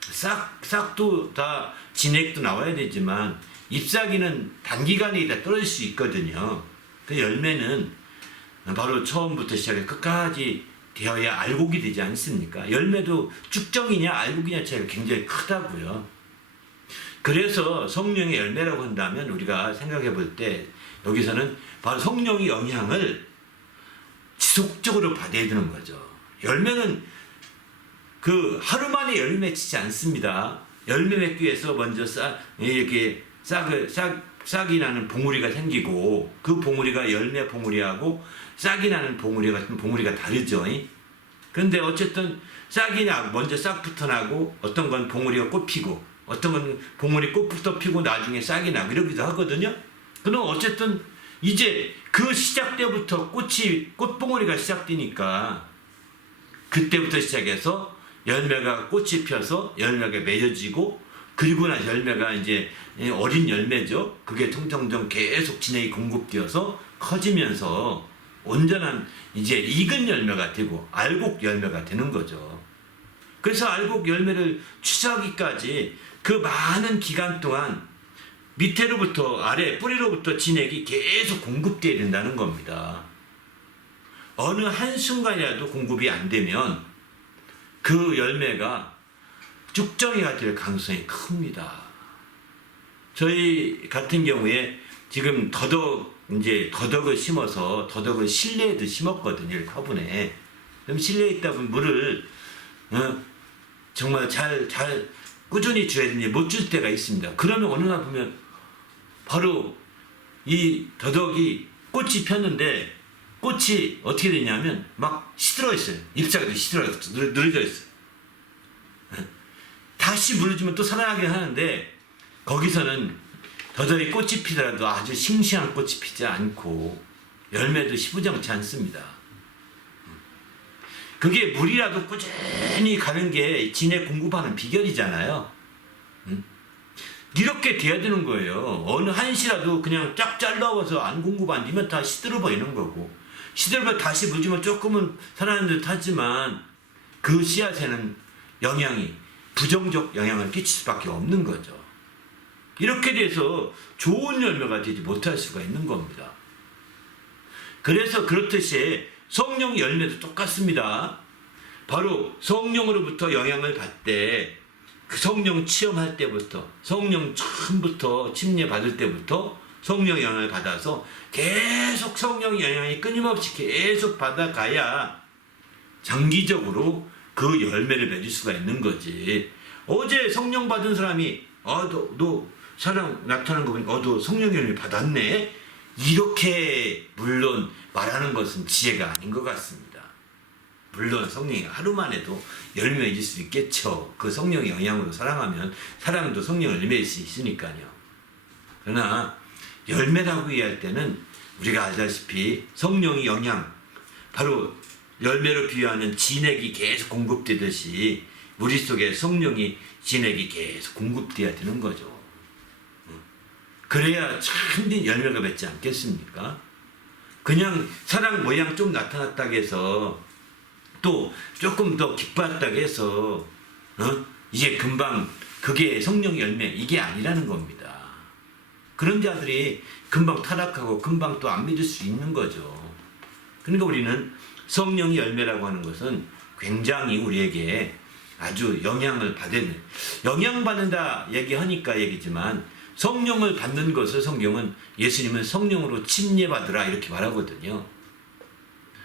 싹도 다 진액도 나와야 되지만 잎사귀는 단기간에 다 떨어질 수 있거든요. 그 열매는 바로 처음부터 시작해 끝까지 되어야 알곡이 되지 않습니까? 열매도 쭉정이냐 알곡이냐 차이가 굉장히 크다고요. 그래서 성령의 열매라고 한다면 우리가 생각해 볼 때 여기서는 바로 성령의 영향을 지속적으로 받아야 되는 거죠. 열매는 그 하루 만에 열매 맺히지 않습니다. 열매 맺기 위해서 먼저 싹이 나는 봉우리가 생기고 그 봉우리가 열매 봉우리하고 싹이 나는 봉우리 같은 봉우리가 다르죠. 그런데 어쨌든 싹이 나고 먼저 싹부터 나고 어떤 건 봉우리가 꽃 피고 어떤 건 봉우리 꽃부터 피고 나중에 싹이 나고 이러기도 하거든요. 그럼 어쨌든 이제 그 시작 때부터 꽃봉오리가 시작되니까 그때부터 시작해서 열매가 꽃이 펴서 열매가 맺어지고 그리고 나 열매가 이제 어린 열매죠. 그게 점점 계속 진액이 공급되어서 커지면서 온전한 이제 익은 열매가 되고 알곡 열매가 되는 거죠. 그래서 알곡 열매를 취하기까지 그 많은 기간 동안 밑에로부터 아래 뿌리로부터 진액이 계속 공급되어야 된다는 겁니다. 어느 한순간이라도 공급이 안 되면 그 열매가 쭉정이가 될 가능성이 큽니다. 저희 같은 경우에 지금 더덕을 심어서 더덕을 실내에도 심었거든요. 화분에. 그럼 실내에 있다 보면 물을 정말 잘 꾸준히 줘야 되는데 못 줄 때가 있습니다. 그러면 어느 날 보면 바로 이 더덕이 꽃이 폈는데 꽃이 어떻게 되냐면 막 시들어 있어요. 잎사귀도 시들어 있어요. 늘어져 있어요. 다시 물을 주면 또 살아나긴 하는데 거기서는 더덕이 꽃이 피더라도 아주 싱싱한 꽃이 피지 않고 열매도 시부정치 않습니다. 그게 물이라도 꾸준히 가는 게 진액 공급하는 비결이잖아요. 이렇게 돼야 되는 거예요. 어느 한시라도 그냥 쫙 잘라와서 안 공급 안 되면 다 시들어 버리는 거고 시들어 다시 물 주면 조금은 살아나는 듯 하지만 그 씨앗에는 부정적 영향을 끼칠 수밖에 없는 거죠. 이렇게 돼서 좋은 열매가 되지 못할 수가 있는 겁니다. 그래서 그렇듯이 성령 열매도 똑같습니다. 바로 성령으로부터 영향을 받되 그 성령 체험할 때부터 성령 처음부터 침례 받을 때부터 성령 영향을 받아서 계속 성령 영향이 끊임없이 계속 받아가야 장기적으로 그 열매를 맺을 수가 있는 거지. 어제 성령 받은 사람이 너 사랑 나타나는 거 보니까 너 성령 열매 받았네 이렇게 물론 말하는 것은 지혜가 아닌 것 같습니다. 물론 성령이 하루만 해도 열매 맺을 수 있겠죠. 그 성령의 영향으로 사랑하면 사랑도 성령을 맺을 수 있으니까요. 그러나 열매라고 이해할 때는 우리가 알다시피 성령의 영향, 바로 열매로 비유하는 진액이 계속 공급되듯이 우리 속에 성령이 진액이 계속 공급돼야 되는 거죠. 그래야 참된 열매가 맺지 않겠습니까? 그냥 사랑 모양 좀 나타났다고 해서 또 조금 더 기뻤다고 해서 이제 금방 그게 성령의 열매 이게 아니라는 겁니다. 그런 자들이 금방 타락하고 금방 또 안 믿을 수 있는 거죠. 그러니까 우리는 성령의 열매라고 하는 것은 굉장히 우리에게 아주 영향을 받는 영향받는다 얘기하니까 얘기지만 성령을 받는 것을 성경은 예수님은 성령으로 침례받으라 이렇게 말하거든요.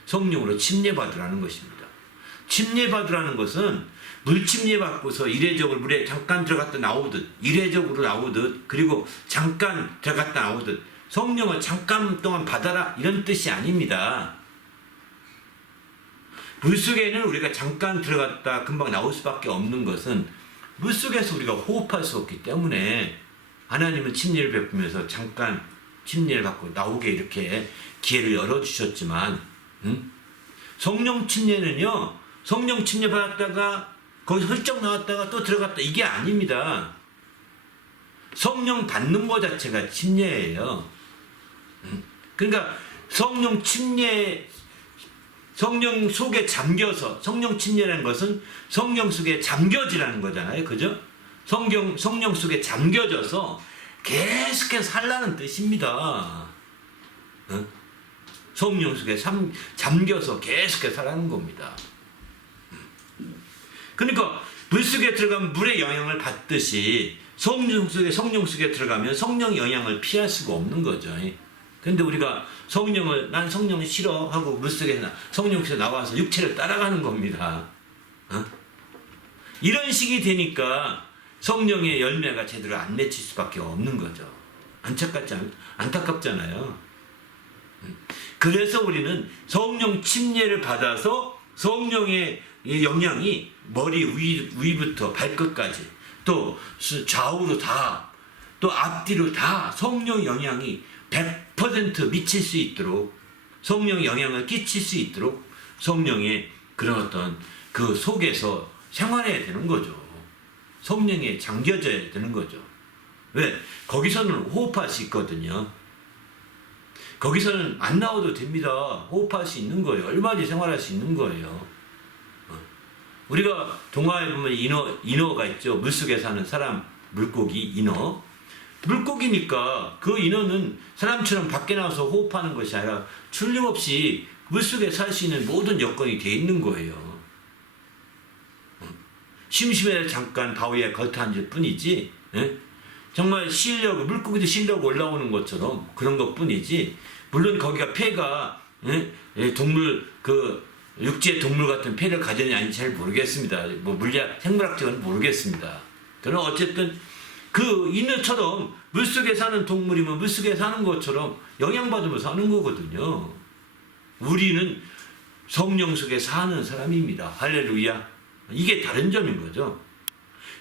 성령으로 침례받으라는 것입니다. 침례받으라는 것은 물 침례받고서 이례적으로 물에 잠깐 들어갔다 나오듯 이례적으로 나오듯 그리고 잠깐 들어갔다 나오듯 성령을 잠깐 동안 받아라 이런 뜻이 아닙니다. 물속에는 우리가 잠깐 들어갔다 금방 나올 수밖에 없는 것은 물속에서 우리가 호흡할 수 없기 때문에 하나님은 침례를 베푸면서 잠깐 침례를 받고 나오게 이렇게 기회를 열어주셨지만 성령 침례는요 성령 침례 받았다가 거기서 훌쩍 나왔다가 또 들어갔다 이게 아닙니다. 성령 받는 것 자체가 침례예요. 그러니까 성령 침례 성령 속에 잠겨서, 성령 침례라는 것은 성령 속에 잠겨지라는 거잖아요. 그죠? 성령 속에 잠겨져서 계속해서 살라는 뜻입니다. 어? 성령 속에 잠겨서 계속해서 살라는 겁니다. 그러니까 물속에 들어가면 물의 영향을 받듯이 성령 속에 들어가면 성령 영향을 피할 수가 없는 거죠. 근데 우리가 난 성령을 싫어하고 물속에서 성령 속에서 나와서 육체를 따라가는 겁니다. 어? 이런 식이 되니까 성령의 열매가 제대로 안 맺힐 수밖에 없는 거죠. 안타깝잖아요. 그래서 우리는 성령 침례를 받아서 성령의 영향이 머리 위부터 발끝까지 또 좌우로 다 또 앞뒤로 다 성령 영향이 100% 미칠 수 있도록 성령 영향을 끼칠 수 있도록 성령의 그런 어떤 그 속에서 생활해야 되는 거죠. 성령에 잠겨져야 되는 거죠. 왜? 거기서는 호흡할 수 있거든요. 거기서는 안 나와도 됩니다. 호흡할 수 있는 거예요. 얼마든지 생활할 수 있는 거예요. 우리가 동화에 보면 인어가 있죠. 물속에 사는 사람, 물고기, 인어. 물고기니까 그 인어는 사람처럼 밖에 나와서 호흡하는 것이 아니라 출림없이 물속에 살 수 있는 모든 여건이 돼 있는 거예요. 심심해 잠깐 바위에 걸터 앉을 뿐이지, 정말 쉬려고, 물고기도 쉬려고 올라오는 것처럼 그런 것 뿐이지, 물론 거기가 폐가, 동물, 육지의 동물 같은 폐를 가졌냐 아닌지 잘 모르겠습니다. 생물학적으로는 모르겠습니다. 그러나 어쨌든 그 인어처럼 물속에 사는 동물이면 물속에 사는 것처럼 영향받으면서 사는 거거든요. 우리는 성령 속에 사는 사람입니다. 할렐루야. 이게 다른 점인 거죠.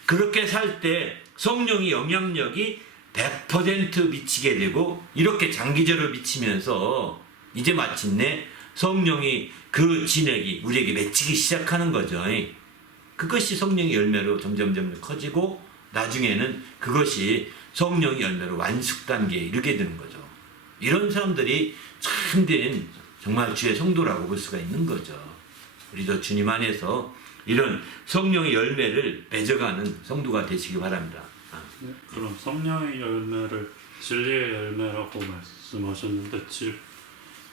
그렇게 살 때 성령의 영향력이 100% 미치게 되고 이렇게 장기적으로 미치면서 이제 마침내 성령이 그 진액이 우리에게 맺히기 시작하는 거죠. 그것이 성령의 열매로 점점 커지고 나중에는 그것이 성령의 열매로 완숙 단계에 이르게 되는 거죠. 이런 사람들이 참된 정말 주의 성도라고 볼 수가 있는 거죠. 우리도 주님 안에서 이런 성령의 열매를 맺어가는 성도가 되시기 바랍니다. 그럼 성령의 열매를 진리의 열매라고 말씀하셨는데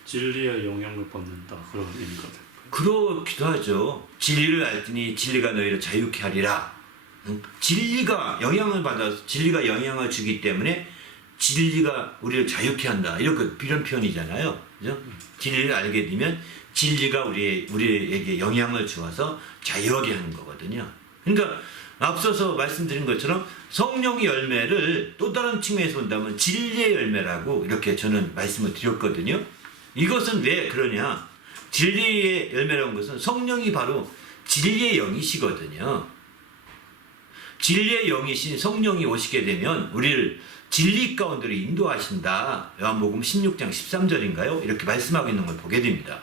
진리의 영향을 받는다 그런 의미가 될까요? 그렇기도 하죠. 진리를 알더니 진리가 너희를 자유케 하리라. 진리가 영향을 받아서 진리가 영향을 주기 때문에 진리가 우리를 자유케 한다. 이런 표현이잖아요. 그죠? 진리를 알게 되면 진리가 우리에게 영향을 주어서 자유하게 하는 거거든요. 그러니까 앞서서 말씀드린 것처럼 성령의 열매를 또 다른 측면에서 본다면 진리의 열매라고 이렇게 저는 말씀을 드렸거든요. 이것은 왜 그러냐? 진리의 열매라는 것은 성령이 바로 진리의 영이시거든요. 진리의 영이신 성령이 오시게 되면 우리를 진리 가운데로 인도하신다. 요한복음 16장 13절인가요? 이렇게 말씀하고 있는 걸 보게 됩니다.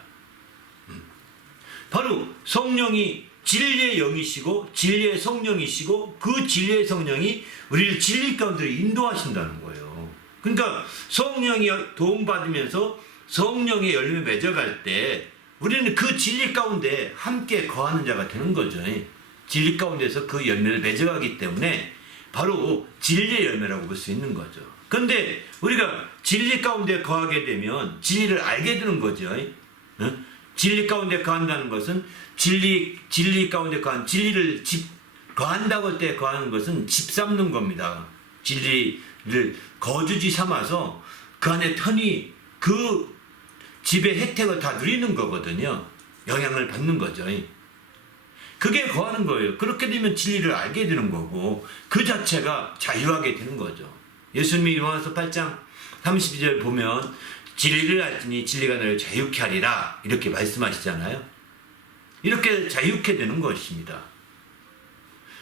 바로 성령이 진리의 영이시고 진리의 성령이시고 그 진리의 성령이 우리를 진리 가운데로 인도하신다는 거예요. 그러니까 성령이 도움받으면서 성령의 열매 맺어갈 때 우리는 그 진리 가운데 함께 거하는 자가 되는 거죠. 진리 가운데서 그 열매를 맺어가기 때문에 바로 진리의 열매라고 볼 수 있는 거죠. 그런데 우리가 진리 가운데 거하게 되면 진리를 알게 되는 거죠. 진리 가운데 거한다는 것은 진리 가운데 거한 진리를 거한다고 할 때 거하는 것은 집 삼는 겁니다. 진리를 거주지 삼아서 그 안에 편히 그 집의 혜택을 다 누리는 거거든요. 영향을 받는 거죠. 그게 거하는 거예요. 그렇게 되면 진리를 알게 되는 거고 그 자체가 자유하게 되는 거죠. 예수님이 요한서 8장 32절 보면 진리를 알지니 진리가 너를 자유케 하리라 이렇게 말씀하시잖아요. 이렇게 자유케 되는 것입니다.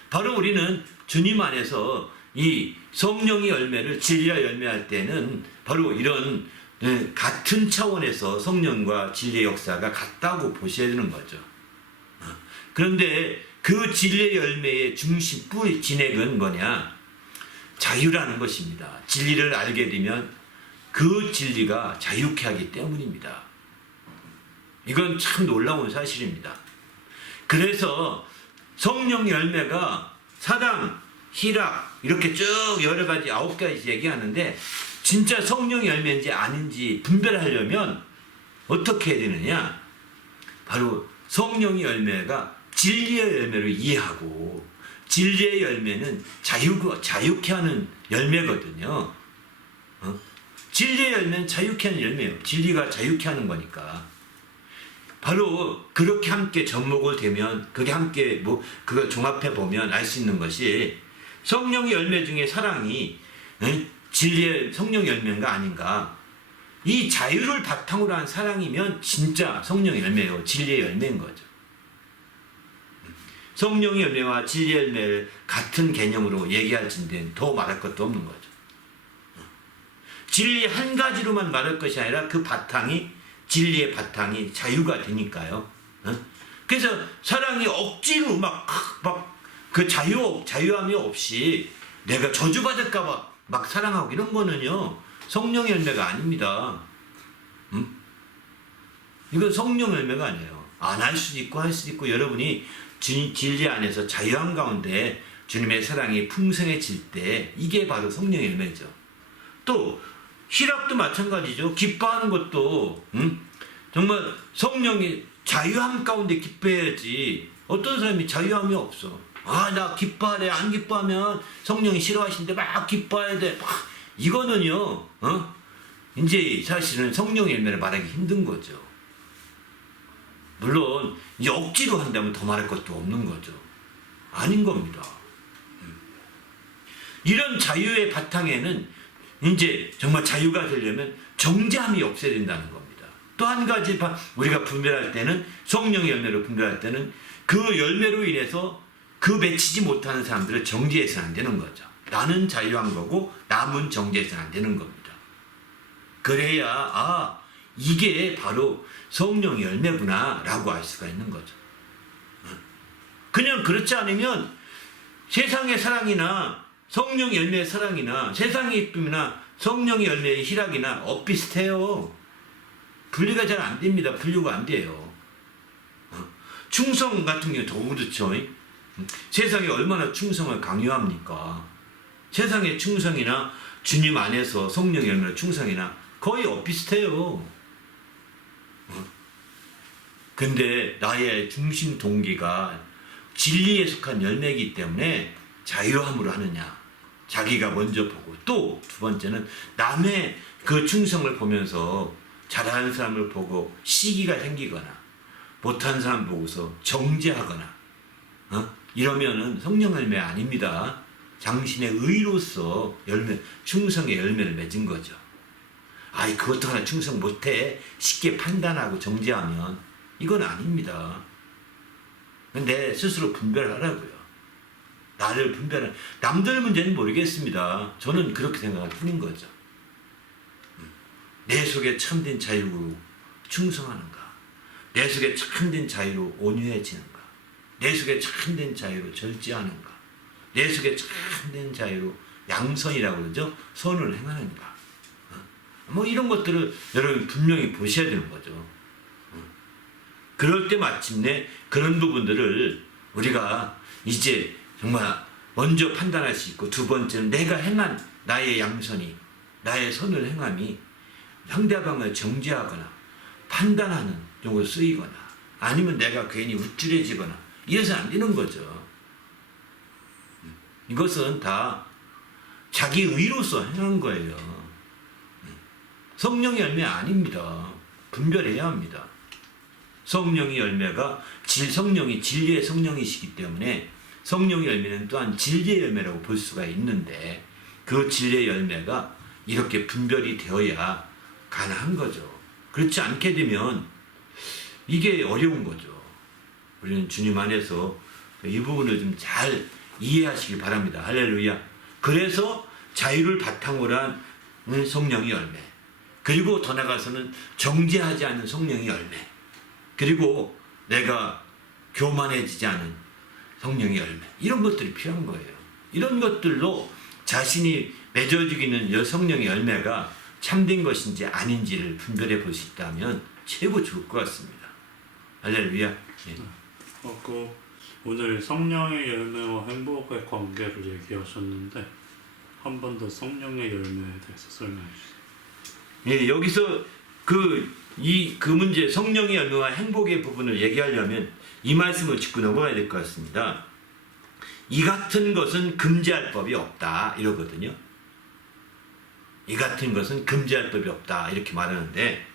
바로 우리는 주님 안에서 이 성령의 열매를 진리라 열매할 때는 바로 이런 같은 차원에서 성령과 진리의 역사가 같다고 보셔야 되는 거죠. 그런데 그 진리의 열매의 중심 뿌리 진액은 뭐냐? 자유라는 것입니다. 진리를 알게 되면 그 진리가 자유케 하기 때문입니다. 이건 참 놀라운 사실입니다. 그래서 성령 열매가 사랑, 희락 이렇게 쭉 여러 가지 9가지 얘기하는데 진짜 성령 열매인지 아닌지 분별하려면 어떻게 해야 되느냐? 바로 성령의 열매가 진리의 열매로 이해하고 진리의 열매는 자유케 하는 열매거든요. 진리의 열매는 자유케 하는 열매예요. 진리가 자유케 하는 거니까. 바로 그렇게 함께 접목을 되면 그게 함께 그걸 종합해 보면 알 수 있는 것이 성령의 열매 중에 사랑이 진리의 성령 열매인가 아닌가. 이 자유를 바탕으로 한 사랑이면 진짜 성령의 열매요. 진리의 열매인 거죠. 성령의 열매와 진리의 열매를 같은 개념으로 얘기할진데 더 말할 것도 없는 거죠. 진리 한 가지로만 말할 것이 아니라 그 바탕이 진리의 바탕이 자유가 되니까요. 그래서 사랑이 억지로 그 자유함이 없이 내가 저주받을까봐 막 사랑하고 이런 거는요 성령의 열매가 아닙니다. 이건 성령 열매가 아니에요. 안 할 수도 있고 할 수도 있고 여러분이 진리 안에서 자유함 가운데 주님의 사랑이 풍성해질 때 이게 바로 성령 열매죠. 또 희락도 마찬가지죠. 기뻐하는 것도 정말 성령이 자유함 가운데 기뻐해야지. 어떤 사람이 자유함이 없어. 나 기뻐하래. 안 기뻐하면 성령이 싫어하시는데 막 기뻐해야 돼. 이거는요 이제 사실은 성령의 열매를 말하기 힘든 거죠. 물론 이제 억지로 한다면 더 말할 것도 없는 거죠. 아닌 겁니다. 이런 자유의 바탕에는 이제 정말 자유가 되려면 정죄함이 없어야 된다는 겁니다. 또 한 가지 우리가 분별할 때는 성령의 열매로 분별할 때는 그 열매로 인해서 그 맺히지 못하는 사람들을 정죄해서는 안 되는 거죠. 나는 자유한 거고 남은 정죄해서는 안 되는 겁니다. 그래야 이게 바로 성령의 열매구나 라고 알 수가 있는 거죠. 그냥 그렇지 않으면 세상의 사랑이나 성령의 열매의 사랑이나 세상의 이쁨이나 성령의 열매의 희락이나 엇비슷해요. 분리가 잘 안 됩니다. 분류가 안 돼요. 충성 같은 경우 더 그렇죠. 세상에 얼마나 충성을 강요합니까? 세상의 충성이나 주님 안에서 성령의 열매의 충성이나 거의 엇비슷해요. 근데 나의 중심 동기가 진리에 속한 열매이기 때문에 자유함으로 하느냐. 자기가 먼저 보고 또 두 번째는 남의 그 충성을 보면서 잘하는 사람을 보고 시기가 생기거나 못하는 사람 보고서 정죄하거나 이러면은 성령 열매 아닙니다. 당신의 의로서 충성의 열매를 맺은 거죠. 그것도 하나 충성 못해 쉽게 판단하고 정죄하면 이건 아닙니다. 내 스스로 분별하라고요. 나를 분별하는 남들 문제는 모르겠습니다. 저는 그렇게 생각할 뿐인 거죠. 내 속에 참된 자유로 충성하는가? 내 속에 참된 자유로 온유해지는가? 내 속에 참된 자유로 절제하는가? 내 속에 참된 자유로 양선이라고 그러죠? 선을 행하는가? 이런 것들을 여러분 분명히 보셔야 되는 거죠. 그럴 때 마침내 그런 부분들을 우리가 이제 정말 먼저 판단할 수 있고 두 번째는 내가 행한 나의 양선이 나의 선을 행함이 상대방을 정죄하거나 판단하는 쪽으로 쓰이거나 아니면 내가 괜히 우쭐해지거나 이래서 안 되는 거죠. 이것은 다 자기 의로서 행한 거예요. 성령의 열매 아닙니다. 분별해야 합니다. 성령의 열매가 성령이 진리의 성령이시기 때문에 성령의 열매는 또한 진리의 열매라고 볼 수가 있는데 그 진리의 열매가 이렇게 분별이 되어야 가능한 거죠. 그렇지 않게 되면 이게 어려운 거죠. 우리는 주님 안에서 이 부분을 좀 잘 이해하시기 바랍니다. 할렐루야. 그래서 자유를 바탕으로 한 성령의 열매, 그리고 더 나아가서는 정죄하지 않는 성령의 열매, 그리고 내가 교만해지지 않은 성령의 열매, 이런 것들이 필요한 거예요. 이런 것들로 자신이 맺어지고 있는 성령의 열매가 참된 것인지 아닌지를 분별해 볼 수 있다면 최고 좋을 것 같습니다. 할렐루야. 예. 오늘 성령의 열매와 행복의 관계를 얘기하셨는데 한 번 더 성령의 열매에 대해서 설명해 주세요. 예, 여기서 그 문제 성령의 열매와 행복의 부분을 얘기하려면 이 말씀을 짚고 넘어가야 될 것 같습니다. 이 같은 것은 금지할 법이 없다 이러거든요. 이 같은 것은 금지할 법이 없다 이렇게 말하는데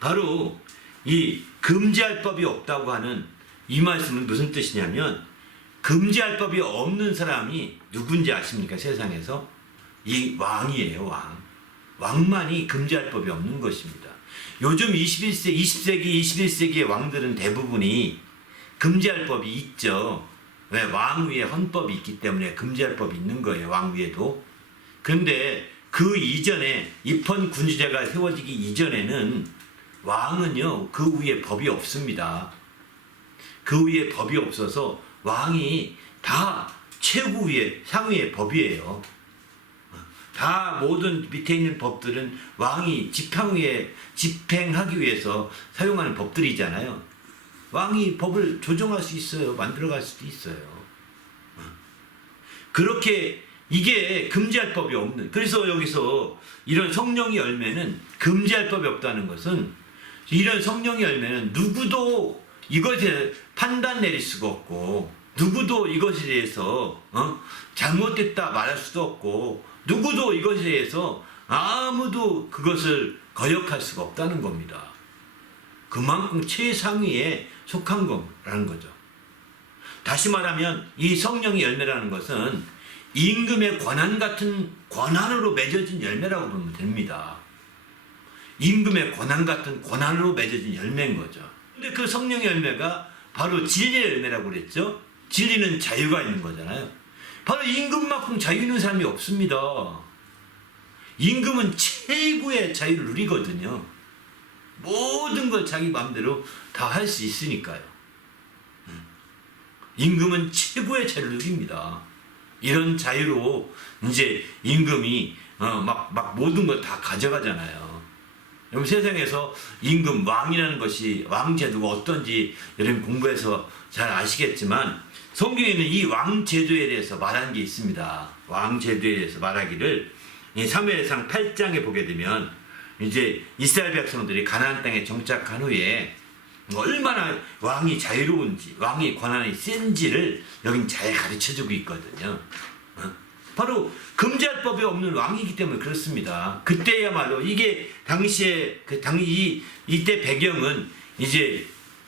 바로 이 금지할 법이 없다고 하는 이 말씀은 무슨 뜻이냐면 금지할 법이 없는 사람이 누군지 아십니까? 세상에서 이 왕이에요. 왕만이 금지할 법이 없는 것입니다. 요즘 20세기 21세기의 왕들은 대부분이 금지할 법이 있죠. 왜? 왕 위에 헌법이 있기 때문에 금지할 법이 있는 거예요. 왕 위에도. 그런데 그 이전에 입헌 군주제가 세워지기 이전에는 왕은요 그 위에 법이 없습니다. 그 위에 법이 없어서 왕이 다 최고 위에 상위의 법이에요. 다 모든 밑에 있는 법들은 왕이 집행하기 위해서 사용하는 법들이잖아요. 왕이 법을 조정할 수 있어요. 만들어갈 수도 있어요. 그렇게 이게 금지할 법이 없는. 그래서 여기서 이런 성령의 열매는 금지할 법이 없다는 것은 이런 성령의 열매는 누구도 이것에 판단 내릴 수가 없고 누구도 이것에 대해서 잘못됐다 말할 수도 없고 누구도 이것에 대해서 아무도 그것을 거역할 수가 없다는 겁니다. 그만큼 최상위에 속한 거라는 거죠. 다시 말하면 이 성령의 열매라는 것은 임금의 권한 같은 권한으로 맺어진 열매라고 보면 됩니다. 임금의 권한 같은 권한으로 맺어진 열매인 거죠. 근데 그 성령의 열매가 바로 진리의 열매라고 그랬죠. 진리는 자유가 있는 거잖아요. 바로 임금만큼 자유 있는 사람이 없습니다. 임금은 최고의 자유를 누리거든요. 모든 걸 자기 마음대로 다 할 수 있으니까요. 임금은 최고의 자유를 누립니다. 이런 자유로 이제 임금이 막 모든 걸 다 가져가잖아요. 여러분 세상에서 임금 왕이라는 것이 왕제도가 어떤지 여러분 공부해서 잘 아시겠지만 성경에는 이 왕제도에 대해서 말하는 게 있습니다. 왕제도에 대해서 말하기를 이 사무엘상 8장에 보게 되면 이제 이스라엘 백성들이 가나안 땅에 정착한 후에 얼마나 왕이 자유로운지 왕의 권한이 센지를 여긴 잘 가르쳐주고 있거든요. 바로 금지할 법이 없는 왕이기 때문에 그렇습니다. 그때야말로 이게 당시에 이때 배경은 이제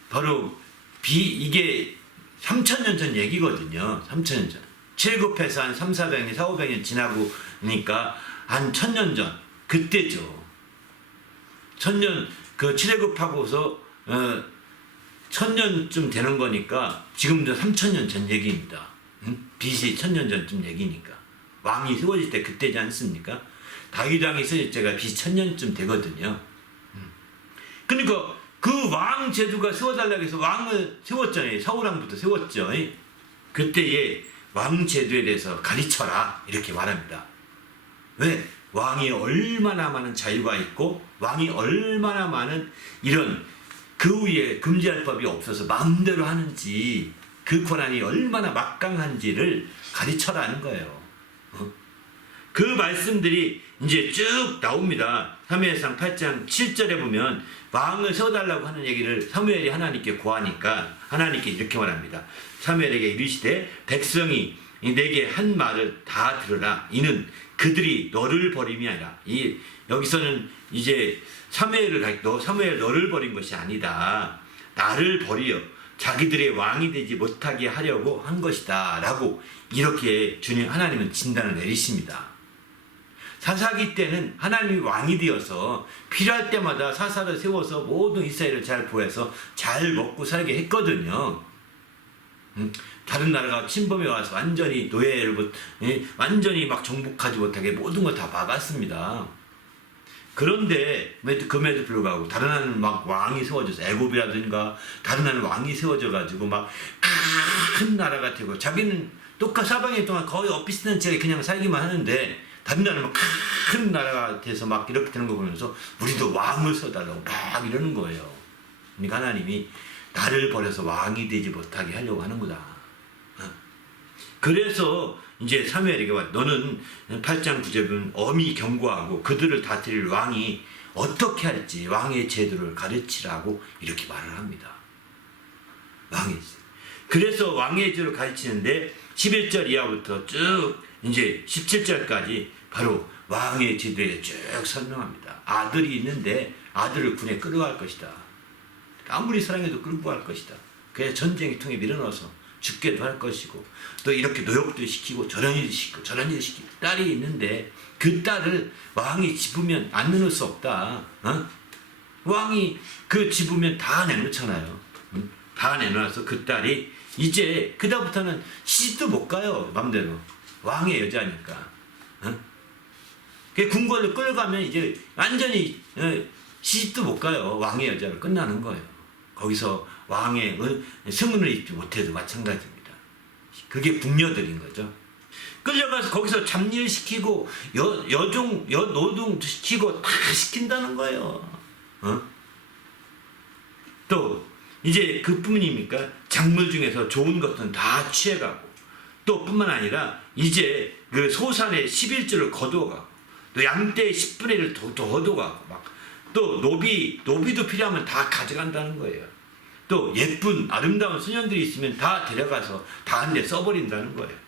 바로 이게 3000년 전 얘기거든요. 3000년 전. 칠급해서 한 300~400년, 400~500년 지나고 니까 한 1000년 전 그때죠. 1000년 그 칠해급하고서 1000년쯤 되는 거니까 지금도 3000년 전 얘기입니다. BC 1000년 전쯤 얘기니까 왕이 세워질 때 그때지 않습니까? 다윗 왕이 세워질 때가 BC 1000년쯤 되거든요. 그러니까 그 왕 제도가 세워달라고 해서 왕을 세웠잖아요. 사울왕부터 세웠죠. 그때의 왕 제도에 대해서 가르쳐라 이렇게 말합니다. 왜? 왕이 얼마나 많은 자유가 있고 왕이 얼마나 많은 이런 그 위에 금지할 법이 없어서 마음대로 하는지 그 권한이 얼마나 막강한지를 가르쳐라는 거예요. 그 말씀들이 이제 쭉 나옵니다. 사무엘상 8장 7절에 보면 왕을 세워달라고 하는 얘기를 사무엘이 하나님께 구하니까 하나님께 이렇게 말합니다. 사무엘에게 이르시되 백성이 내게 한 말을 다 들으라. 이는 그들이 너를 버림이 아니라 여기서는 이제 사무엘 너를 버린 것이 아니다. 나를 버리어 자기들의 왕이 되지 못하게 하려고 한 것이다 라고 이렇게 하나님은 진단을 내리십니다. 사사기 때는 하나님이 왕이 되어서 필요할 때마다 사사를 세워서 모든 이스라엘을 잘 보호해서 잘 먹고 살게 했거든요. 다른 나라가 침범해 와서 완전히 완전히 막 정복하지 못하게 모든 걸 다 막았습니다. 그런데 그럼에도 불구하고 다른 나라는 막 왕이 세워져서 애굽이라든가 다른 나라는 왕이 세워져 가지고 막 큰 나라가 되고 자기는 똑같이 400년 동안 거의 엇비슷한 채 그냥 살기만 하는데 다른 나라는 막 큰 나라가 돼서 막 이렇게 되는 거 보면서 우리도 왕을 세워달라고 막 이러는 거예요. 그러니까 하나님이 나를 버려서 왕이 되지 못하게 하려고 하는 거다. 그래서 이제 사무엘에게 와, 너는 8장 9절에 보면 엄히 경고하고 그들을 다스릴 왕이 어떻게 할지 왕의 제도를 가르치라고 이렇게 말을 합니다. 왕의 제도. 그래서 왕의 제도를 가르치는데 11절 이하부터 쭉 이제 17절까지 바로 왕의 제도에 쭉 설명합니다. 아들이 있는데 아들을 군에 끌어갈 것이다. 아무리 사랑해도 끌고 갈 것이다. 그래서 전쟁의 통에 밀어넣어서 죽게도 할 것이고 또 이렇게 노역도 시키고 저런 일을 시키고 저런 일을 시키고 딸이 있는데 그 딸을 왕이 집으면 안 내놓을 수 없다. 왕이 그 집으면 다 내놓잖아요. 다 내놔서 그 딸이 이제 그다음부터는 시집도 못 가요. 맘대로. 왕의 여자니까. 그 궁궐로 끌어가면 이제 완전히 시집도 못 가요. 왕의 여자로 끝나는 거예요. 거기서 왕의 승은을 입지 못해도 마찬가지입니다. 그게 궁녀들인 거죠. 끌려가서 거기서 잡일 시키고 여노동도 시키고 다 시킨다는 거예요. 또 이제 그뿐입니까? 작물 중에서 좋은 것은 다 취해가고 또 뿐만 아니라 이제 그 소산의 11조를 거두어가고 또 양떼의 10분의 1을 더 얻어가고 막 또 노비도 필요하면 다 가져간다는 거예요. 또 예쁜 아름다운 소년들이 있으면 다 데려가서 다 한 대 써버린다는 거예요.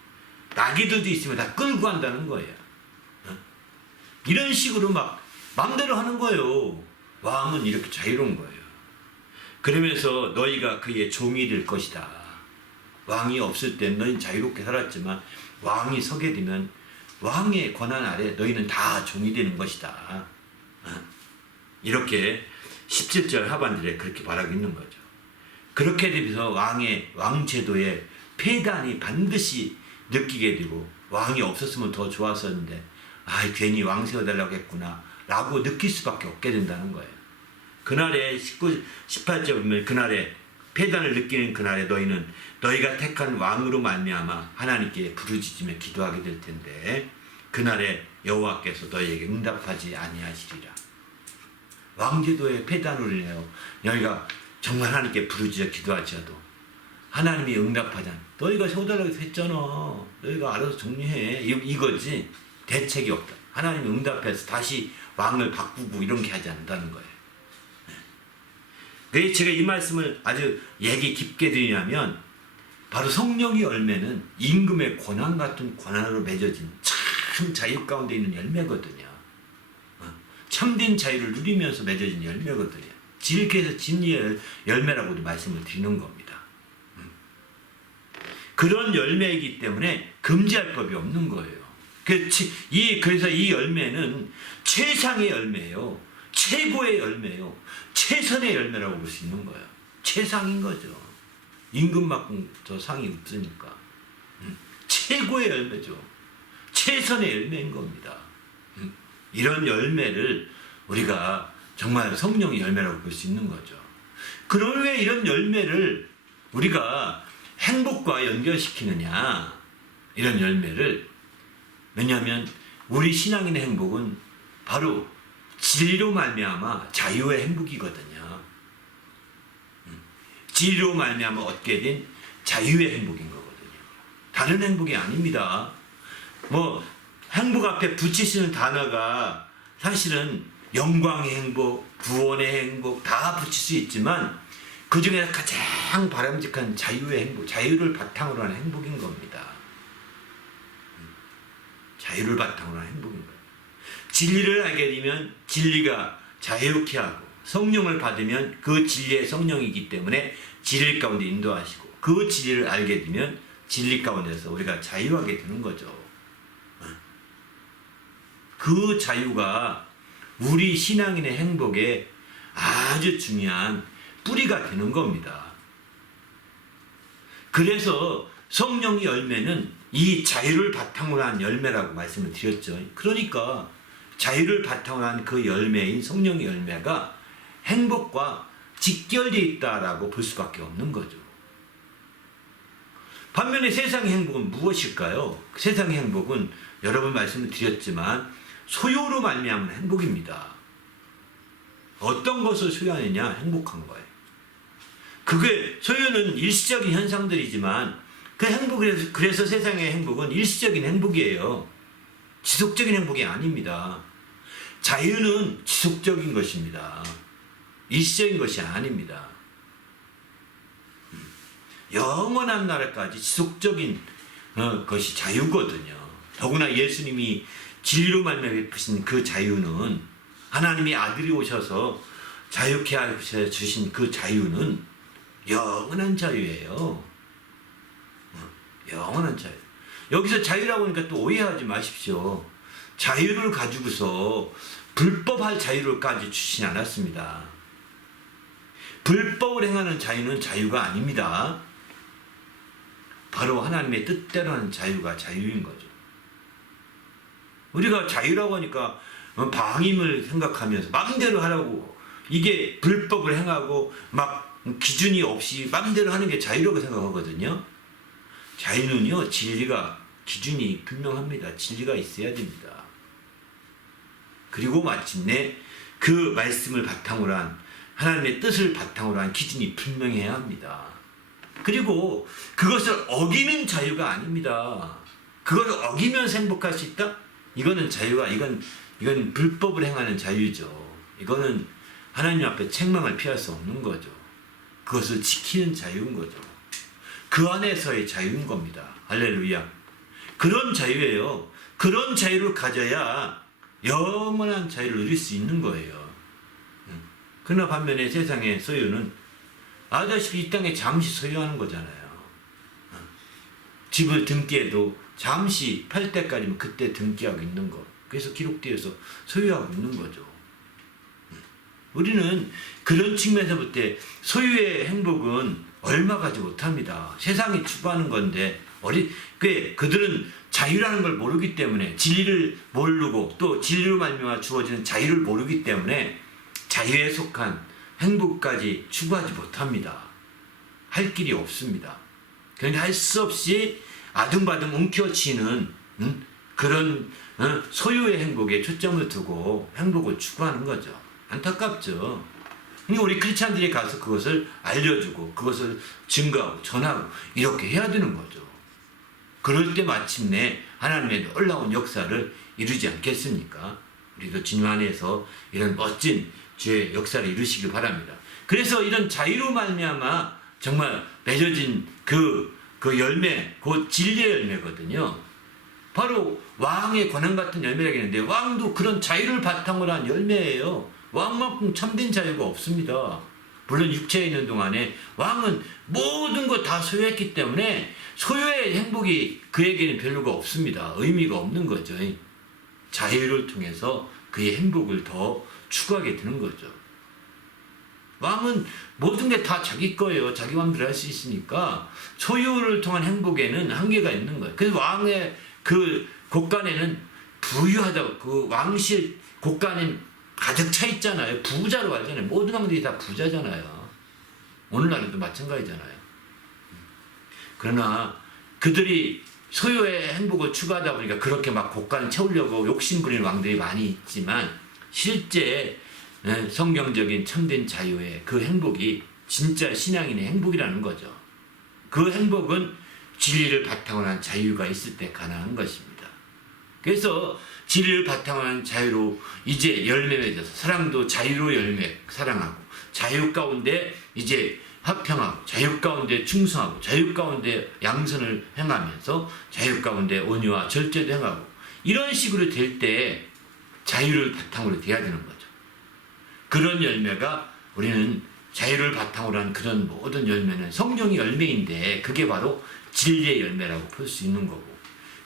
나귀들도 있으면 다 끌고 간다는 거예요. 이런 식으로 막 마음대로 하는 거예요. 왕은 이렇게 자유로운 거예요. 그러면서 너희가 그의 종이 될 것이다. 왕이 없을 땐 너희는 자유롭게 살았지만 왕이 서게 되면 왕의 권한 아래 너희는 다 종이 되는 것이다. 이렇게 17절 하반절에 그렇게 말하고 있는 거죠. 그렇게 되면서 왕제도의 폐단이 반드시 느끼게 되고 왕이 없었으면 더 좋았었는데 괜히 왕 세워달라고 했구나 라고 느낄 수밖에 없게 된다는 거예요. 그날에 18절 보면 그날에 폐단을 느끼는 그날에 너희는 너희가 택한 왕으로 말미암아 하나님께 부르짖으며 기도하게 될 텐데 그날에 여호와께서 너희에게 응답하지 아니하시리라. 왕제도의 폐단으로 인하여 너희가 정말 하나님께 부르짖어 기도하지라도 하나님이 응답하지 않아. 너희가 세워달라고 했잖아. 너희가 알아서 정리해. 이거지. 대책이 없다. 하나님이 응답해서 다시 왕을 바꾸고 이런 게 하지 않는다는 거예요. 왜 제가 이 말씀을 아주 얘기 깊게 드리냐면 바로 성령의 열매는 임금의 권한 같은 권한으로 맺어진 참 자유 가운데 있는 열매거든요. 참된 자유를 누리면서 맺어진 열매거든요. 질게서 진리의 열매라고도 말씀을 드리는 겁니다. 그런 열매이기 때문에 금지할 법이 없는 거예요. 그래서 이 열매는 최상의 열매예요. 최고의 열매예요. 최선의 열매라고 볼 수 있는 거예요. 최상인 거죠. 임금만큼 더 상이 없으니까. 최고의 열매죠. 최선의 열매인 겁니다. 이런 열매를 우리가 정말 성령의 열매라고 볼 수 있는 거죠. 그럼 왜 이런 열매를 우리가 행복과 연결시키느냐? 이런 열매를. 왜냐하면 우리 신앙인의 행복은 바로 진리로 말미암아 자유의 행복이거든요. 진리로 말미암아 얻게 된 자유의 행복인 거거든요. 다른 행복이 아닙니다. 행복 앞에 붙이시는 단어가 사실은 영광의 행복, 구원의 행복 다 붙일 수 있지만 그 중에 가장 바람직한 자유의 행복, 자유를 바탕으로 하는 행복인 겁니다. 자유를 바탕으로 하는 행복인 거예요. 진리를 알게 되면 진리가 자유케 하고 성령을 받으면 그 진리의 성령이기 때문에 진리 가운데 인도하시고 그 진리를 알게 되면 진리 가운데서 우리가 자유하게 되는 거죠. 그 자유가 우리 신앙인의 행복에 아주 중요한 뿌리가 되는 겁니다. 그래서 성령의 열매는 이 자유를 바탕으로 한 열매라고 말씀을 드렸죠. 그러니까 자유를 바탕으로 한 그 열매인 성령의 열매가 행복과 직결되어 있다라고 볼 수밖에 없는 거죠. 반면에 세상의 행복은 무엇일까요? 세상의 행복은 여러분 말씀을 드렸지만 소유로 말미암은 행복입니다. 어떤 것을 소유하느냐 행복한 거예요. 그게 소유는 일시적인 현상들이지만 그 행복이 그래서 세상의 행복은 일시적인 행복이에요. 지속적인 행복이 아닙니다. 자유는 지속적인 것입니다. 일시적인 것이 아닙니다. 영원한 나라까지 지속적인 것이 자유거든요. 더구나 예수님이 진리로 말미암아 베푸신 그 자유는 하나님의 아들이 오셔서 자유케 하셔 주신 그 자유는 영원한 자유예요. 영원한 자유. 여기서 자유라고 하니까 또 오해하지 마십시오. 자유를 가지고서 불법할 자유를까지 주시지 않았습니다. 불법을 행하는 자유는 자유가 아닙니다. 바로 하나님의 뜻대로 하는 자유가 자유인 거죠. 우리가 자유라고 하니까 방임을 생각하면서 마음대로 하라고, 이게 불법을 행하고 막 기준이 없이 마음대로 하는 게 자유라고 생각하거든요. 자유는요, 진리가 기준이 분명합니다. 진리가 있어야 됩니다. 그리고 마침내 그 말씀을 바탕으로 한, 하나님의 뜻을 바탕으로 한 기준이 분명해야 합니다. 그리고 그것을 어기는 자유가 아닙니다. 그것을 어기면서 행복할 수 있다? 이거는 자유가, 이건 불법을 행하는 자유죠. 이거는 하나님 앞에 책망을 피할 수 없는 거죠. 그것을 지키는 자유인 거죠. 그 안에서의 자유인 겁니다. 할렐루야. 그런 자유예요. 그런 자유를 가져야 영원한 자유를 누릴 수 있는 거예요. 그러나 반면에 세상의 소유는 아다시피 이 땅에 잠시 소유하는 거잖아요. 집을 등기해도 잠시 팔 때까지면 그때 등기하고 있는 거. 그래서 기록되어서 소유하고 있는 거죠. 우리는 그런 측면에서 볼 때 소유의 행복은 얼마 가지 못합니다. 세상이 추구하는 건데 그들은 자유라는 걸 모르기 때문에, 진리를 모르고 또 진리로 말미암아 주어지는 자유를 모르기 때문에 자유에 속한 행복까지 추구하지 못합니다. 할 길이 없습니다. 그런데 할 수 없이 아둥바둥 움켜쥐는 그런 소유의 행복에 초점을 두고 행복을 추구하는 거죠. 안타깝죠. 그러니까 우리 크리스찬들이 가서 그것을 알려주고 그것을 증거하고 전하고 이렇게 해야 되는 거죠. 그럴 때 마침내 하나님의 놀라운 역사를 이루지 않겠습니까? 우리도 주님 안에서 이런 멋진 주의 역사를 이루시길 바랍니다. 그래서 이런 자유로 말미암아 정말 맺어진 그 열매, 그 진리의 열매거든요. 바로 왕의 권한 같은 열매라겠는데, 왕도 그런 자유를 바탕으로 한 열매예요. 왕만큼 참된 자유가 없습니다. 물론 육체에 있는 동안에 왕은 모든 것 다 소유했기 때문에 소유의 행복이 그에게는 별로가 없습니다. 의미가 없는 거죠. 자유를 통해서 그의 행복을 더 추구하게 되는 거죠. 왕은 모든 게 다 자기 거예요. 자기 마음대로 할 수 있으니까 소유를 통한 행복에는 한계가 있는 거예요. 그래서 왕의 그 곳간에는 부유하다고, 그 왕실 곳간엔 가득 차 있잖아요. 부자로 알잖아요. 모든 왕들이 다 부자잖아요. 오늘날에도 마찬가지잖아요. 그러나 그들이 소유의 행복을 추구하다 보니까 그렇게 막 곳간을 채우려고 욕심부리는 왕들이 많이 있지만, 실제 성경적인 참된 자유의 그 행복이 진짜 신앙인의 행복이라는 거죠. 그 행복은 진리를 바탕으로 한 자유가 있을 때 가능한 것입니다. 그래서 진리를 바탕으로 한 자유로 이제 열매 맺어서, 사랑도 자유로 열매 사랑하고, 자유 가운데 이제 화평하고, 자유 가운데 충성하고, 자유 가운데 양선을 행하면서 자유 가운데 온유와 절제도 행하고, 이런 식으로 될 때 자유를 바탕으로 돼야 되는 거죠. 그런 열매가, 우리는 자유를 바탕으로 한 그런 모든 열매는 성령의 열매인데, 그게 바로 진리의 열매라고 볼 수 있는 거고,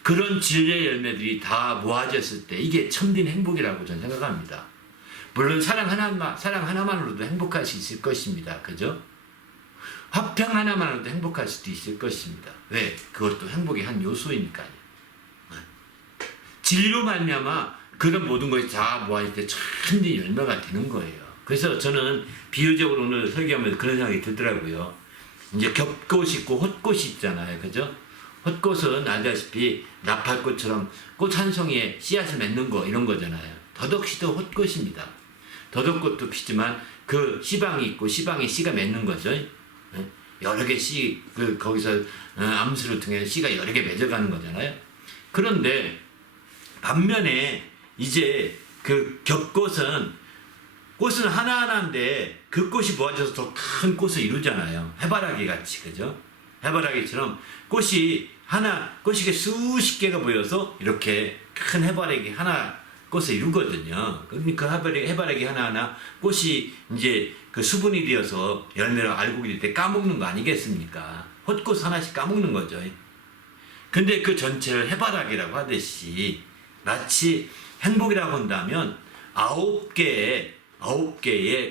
그런 진리의 열매들이 다 모아졌을 때 이게 참된 행복이라고 저는 생각합니다. 물론 사랑 하나만으로도 행복할 수 있을 것입니다. 그죠? 화평 하나만으로도 행복할 수도 있을 것입니다. 왜? 그것도 행복의 한 요소이니까요. 진리로 말미암아 그런 모든 것이 다 모아질 때 참된 열매가 되는 거예요. 그래서 저는 비유적으로 오늘 설교하면서 그런 생각이 들더라고요. 이제 겹꽃이 있고 헛꽃이 있잖아요. 그죠? 헛꽃은 알다시피 나팔꽃처럼 꽃 한 송이에 씨앗을 맺는 거, 이런 거잖아요. 더덕씨도 헛꽃입니다. 더덕꽃도 피지만 그 씨방이 있고 씨방에 씨가 맺는 거죠. 여러 개 씨, 거기서 암수를 통해 씨가 여러 개 맺어가는 거잖아요. 그런데 반면에 이제 그 겹꽃은 꽃은 하나하나인데 그 꽃이 모아져서 더 큰 꽃을 이루잖아요. 해바라기 같이, 그죠? 해바라기처럼 꽃이 수십 개가 모여서 이렇게 큰 해바라기 하나 꽃을 이루거든요. 그러니까 그 해바라기 하나하나 꽃이 이제 그 수분이 되어서 열매로 알곡이 될 때 까먹는 거 아니겠습니까? 헛꽃 하나씩 까먹는 거죠. 근데 그 전체를 해바라기라고 하듯이 마치 행복이라고 한다면 9개의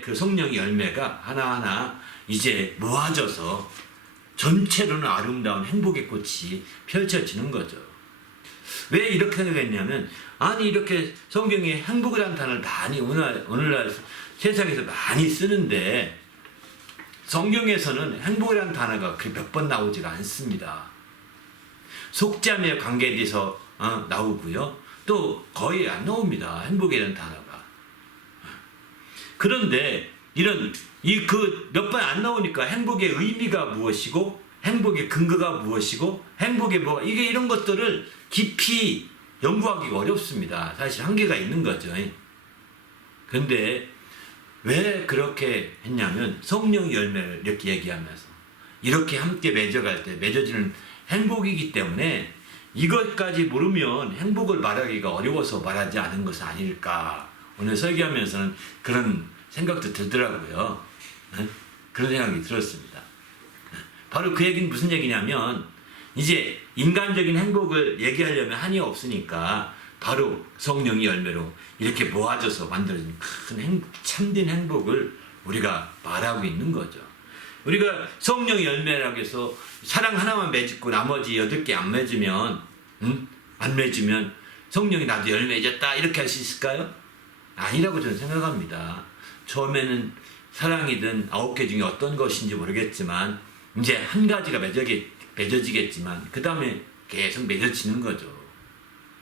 그 성령의 열매가 하나하나 이제 모아져서 전체로는 아름다운 행복의 꽃이 펼쳐지는 거죠. 왜 이렇게 생각했냐면, 아니 이렇게 성경에 행복이라는 단어를 많이 오늘날 세상에서 많이 쓰는데 성경에서는 행복이라는 단어가 그 몇 번 나오지가 않습니다. 속죄함의 관계에 대해서 나오고요. 또 거의 안 나옵니다. 행복이라는 단어가. 그런데 몇 번 안 나오니까 행복의 의미가 무엇이고 행복의 근거가 무엇이고 행복의 이게 이런 것들을 깊이 연구하기가 어렵습니다. 사실 한계가 있는 거죠. 근데 왜 그렇게 했냐면 성령 열매를 이렇게 얘기하면서 이렇게 함께 맺어갈 때 맺어지는 행복이기 때문에 이것까지 모르면 행복을 말하기가 어려워서 말하지 않은 것은 아닐까. 오늘 설교하면서는 그런 생각도 들더라고요. 그런 생각이 들었습니다. 바로 그 얘기는 무슨 얘기냐면 이제 인간적인 행복을 얘기하려면 한이 없으니까 바로 성령의 열매로 이렇게 모아져서 만들어진 큰 참된 행복을 우리가 말하고 있는 거죠. 우리가 성령의 열매라고 해서 사랑 하나만 맺고 나머지 8개 안 맺으면 성령이 나도 열매 맺었다 이렇게 할 수 있을까요? 아니라고 저는 생각합니다. 처음에는 사랑이든 9개 중에 어떤 것인지 모르겠지만 이제 한 가지가 맺어지겠지만 그 다음에 계속 맺어지는 거죠.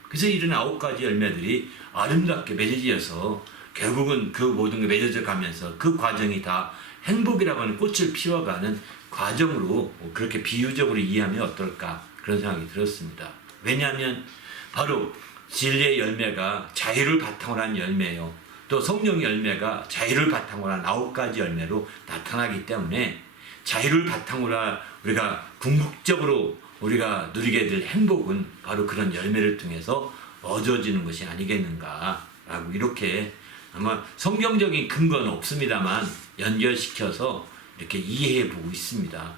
그래서 이런 9가지 열매들이 아름답게 맺어지어서 결국은 그 모든 게 맺어져 가면서 그 과정이 다 행복이라고 하는 꽃을 피워가는 과정으로 그렇게 비유적으로 이해하면 어떨까 그런 생각이 들었습니다. 왜냐하면 바로 진리의 열매가 자유를 바탕으로 한 열매요. 또 성령의 열매가 자유를 바탕으로 한 9가지 열매로 나타나기 때문에 자유를 바탕으로 우리가 궁극적으로 우리가 누리게 될 행복은 바로 그런 열매를 통해서 얻어지는 것이 아니겠는가라고 이렇게 아마 성경적인 근거는 없습니다만 연결시켜서 이렇게 이해해 보고 있습니다.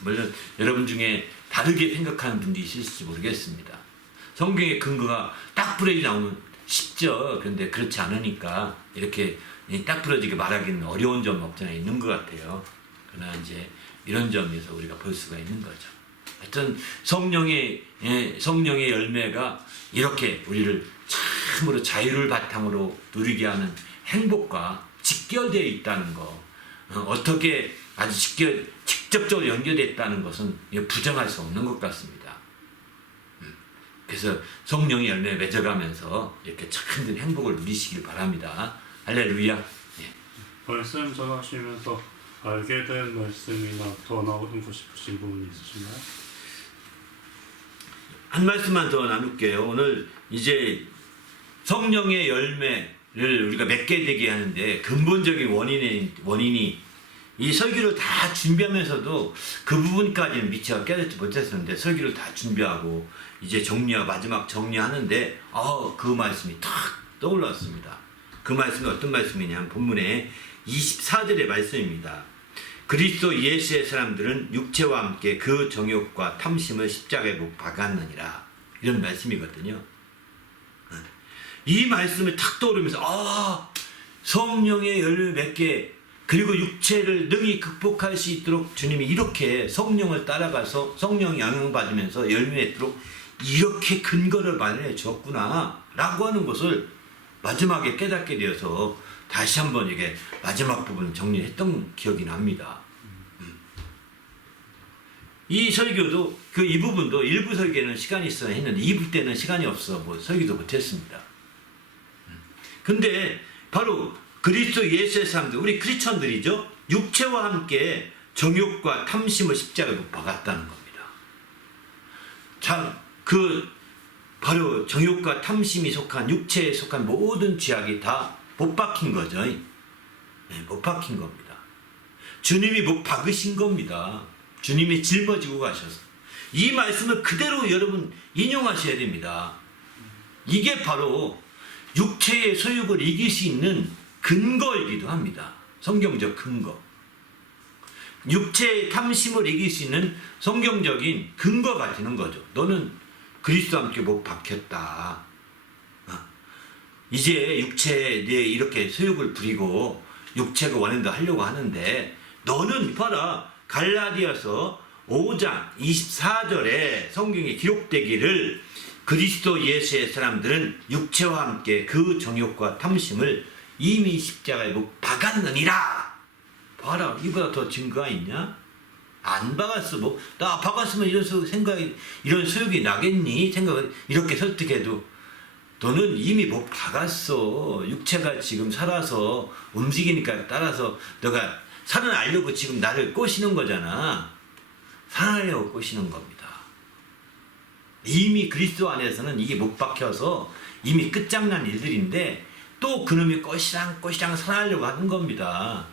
물론 여러분 중에 다르게 생각하는 분도 있을지 모르겠습니다. 성경의 근거가 딱 부러지게 나오면 쉽죠. 그런데 그렇지 않으니까 이렇게 딱 부러지게 말하기는 어려운 점은 없잖아 있는 것 같아요. 그러나 이제 이런 점에서 우리가 볼 수가 있는 거죠. 하여튼 성령의 열매가 이렇게 우리를 참으로 자유를 바탕으로 누리게 하는 행복과 직결되어 있다는 거, 어떻게 아주 직접적으로 연결되어 있다는 것은 부정할 수 없는 것 같습니다. 그래서 성령의 열매에 맺어가면서 이렇게 참된 행복을 누리시길 바랍니다. 할렐루야. 예. 말씀 전하시면서 알게 된 말씀이나 더 나누고 싶으신 부분이 있으신가요? 한 말씀만 더 나눌게요. 오늘 이제 성령의 열매를 우리가 맺게 되게 하는데 근본적인 원인이 이 설교를 다 준비하면서도 그 부분까지는 미처 깨닫지 못했었는데 설교를 다 준비하고 이제 마지막 정리하는데 그 말씀이 탁 떠올랐습니다. 그 말씀이 어떤 말씀이냐면 본문의 24절의 말씀입니다. 그리스도 예수의 사람들은 육체와 함께 그 정욕과 탐심을 십자가에 못 박았느니라. 이런 말씀이거든요. 이 말씀이 탁 떠오르면서 성령의 열매 맺게 그리고 육체를 능히 극복할 수 있도록 주님이 이렇게 성령을 따라가서 성령 영향받으면서 열매 맺도록 이렇게 근거를 마련해 주었구나 라고 하는 것을 마지막에 깨닫게 되어서 다시 한번 이게 마지막 부분 정리했던 기억이 납니다. 이 설교도 이 부분도 일부 설교는 시간이 있어 했는데 2부 때는 시간이 없어 설교도 못했습니다. 근데 바로 그리스도 예수의 사람들, 우리 크리스천들이죠. 육체와 함께 정욕과 탐심을 십자가에 못 박았다는 겁니다. 참, 바로 정욕과 탐심이 속한 육체에 속한 모든 죄악이 다 못 박힌 거죠. 네, 못 박힌 겁니다. 주님이 못 박으신 겁니다. 주님이 짊어지고 가셔서. 이 말씀을 그대로 여러분 인용하셔야 됩니다. 이게 바로 육체의 소욕을 이길 수 있는 근거이기도 합니다. 성경적 근거. 육체의 탐심을 이길 수 있는 성경적인 근거가 되는 거죠. 너는 그리스도와 함께 못 박혔다. 이제 육체에 이렇게 소욕을 부리고 육체가 원한다 하려고 하는데 너는 봐라. 갈라디아서 5장 24절에 성경에 기록되기를 그리스도 예수의 사람들은 육체와 함께 그 정욕과 탐심을 이미 십자가에 못 박았느니라. 봐라. 이보다 더 증거가 있냐? 안 박았어. 나 박았으면 이런 생각이, 이런 소욕이 나겠니? 생각을 이렇게 설득해도 너는 이미 못 박았어. 육체가 지금 살아서 움직이니까 따라서 너가 살아나려고 지금 나를 꼬시는 거잖아. 살아나려고 꼬시는 겁니다. 이미 그리스도 안에서는 이게 못 박혀서 이미 끝장난 일들인데 또 그놈이 꼬시랑 살아나려고 하는 겁니다.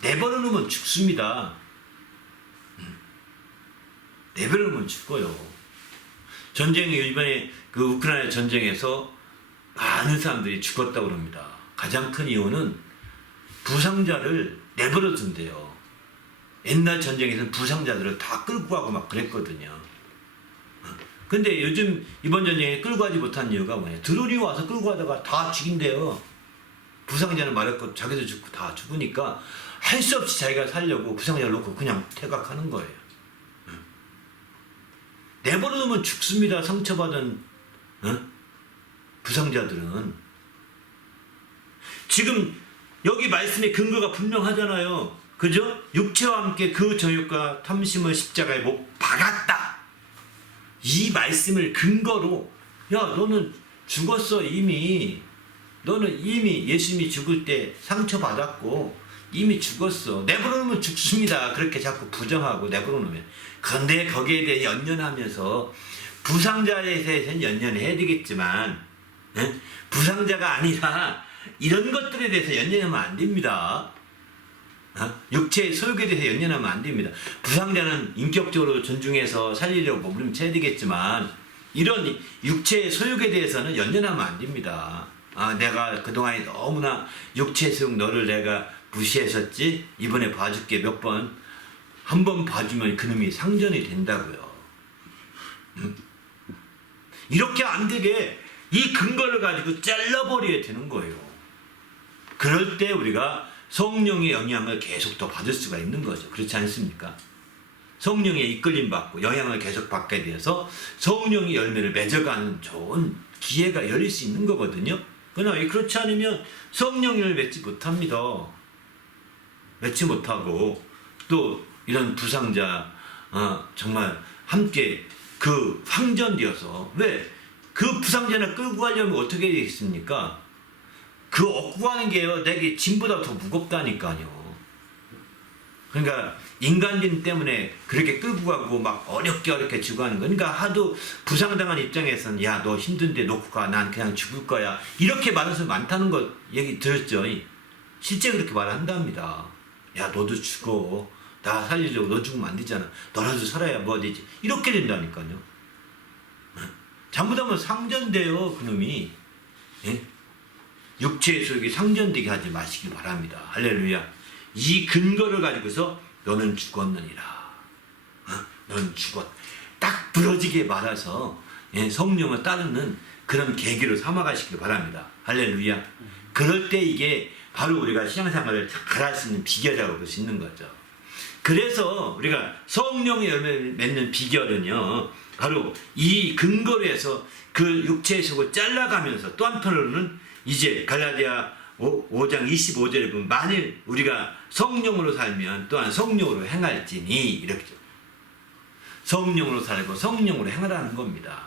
내버려 놓으면 죽습니다. 내버려 놓으면 죽어요. 전쟁이 이번에 그 우크라이나 전쟁에서 많은 사람들이 죽었다고 합니다. 가장 큰 이유는 부상자를 내버려 둔대요. 옛날 전쟁에서는 부상자들을 다 끌고 가고 막 그랬거든요. 근데 요즘 이번 전쟁에 끌고 가지 못한 이유가 뭐냐? 드론이 와서 끌고 가다가 다 죽인대요. 부상자는 말했고 자기도 죽고 다 죽으니까 할 수 없이 자기가 살려고 부상자를 놓고 그냥 퇴각하는 거예요. 내버려 두면 죽습니다. 상처받은 부상자들은. 지금 여기 말씀의 근거가 분명하잖아요. 그죠? 육체와 함께 그 정욕과 탐심을 십자가에 못 박았다. 이 말씀을 근거로 야 너는 죽었어 이미. 너는 이미 예수님이 죽을 때 상처받았고 이미 죽었어. 내버려 놓으면 죽습니다. 그렇게 자꾸 부정하고 내버려 놓으면. 그런데 거기에 대해 연연하면서 부상자에 대해서는 연연해야 되겠지만 부상자가 아니라 이런 것들에 대해서 연연하면 안 됩니다. 육체의 소욕에 대해서 연연하면 안 됩니다. 부상자는 인격적으로 존중해서 살리려고 몸부림쳐야 되겠지만 이런 육체의 소욕에 대해서는 연연하면 안 됩니다. 내가 그동안에 너무나 육체의 소욕 너를 내가 무시했었지? 이번에 봐줄게 몇 번. 한 번 봐주면 그놈이 상전이 된다고요. 이렇게 안 되게 이 근거를 가지고 잘라버려야 되는 거예요. 그럴 때 우리가 성령의 영향을 계속 더 받을 수가 있는 거죠. 그렇지 않습니까? 성령의 이끌림 받고 영향을 계속 받게 돼서 성령의 열매를 맺어가는 좋은 기회가 열릴 수 있는 거거든요. 그러나 그렇지 않으면 성령을 맺지 못합니다. 맺지 못하고 또 이런 부상자 정말 함께 그 황전되어서 왜 그 부상자를 끌고 가려면 어떻게 되겠습니까? 그 얻고 가는 게요 내게 짐보다 더 무겁다니까요. 그러니까 인간진 때문에 그렇게 끌고 가고 막 어렵게 주고 하는 거. 그러니까 하도 부상당한 입장에서는 야 너 힘든데 놓고 가. 난 그냥 죽을 거야. 이렇게 말하는 사람 많다는 거 얘기 들었죠. 실제 그렇게 말한답니다. 야 너도 죽어. 나 살리려고 너 죽으면 안 되잖아. 너라도 살아야 뭐 되지. 이렇게 된다니까요. 잘못하면 상전돼요 그놈이. 육체의 소욕이 상전되게 하지 마시기 바랍니다. 할렐루야. 이 근거를 가지고서 너는 죽었느니라. 너는 죽었. 딱 부러지게 말아서 성령을 따르는 그런 계기로 삼아가시기 바랍니다. 할렐루야. 그럴 때 이게 바로 우리가 신앙생활을 잘할 수 있는 비결이라고 볼 수 있는 거죠. 그래서 우리가 성령의 열매를 맺는 비결은요 바로 이 근거로 해서 그 육체의 속을 잘라가면서 또 한편으로는 이제 갈라디아 5장 25절에 보면 만일 우리가 성령으로 살면 또한 성령으로 행할지니 이렇게 성령으로 살고 성령으로 행하라는 겁니다.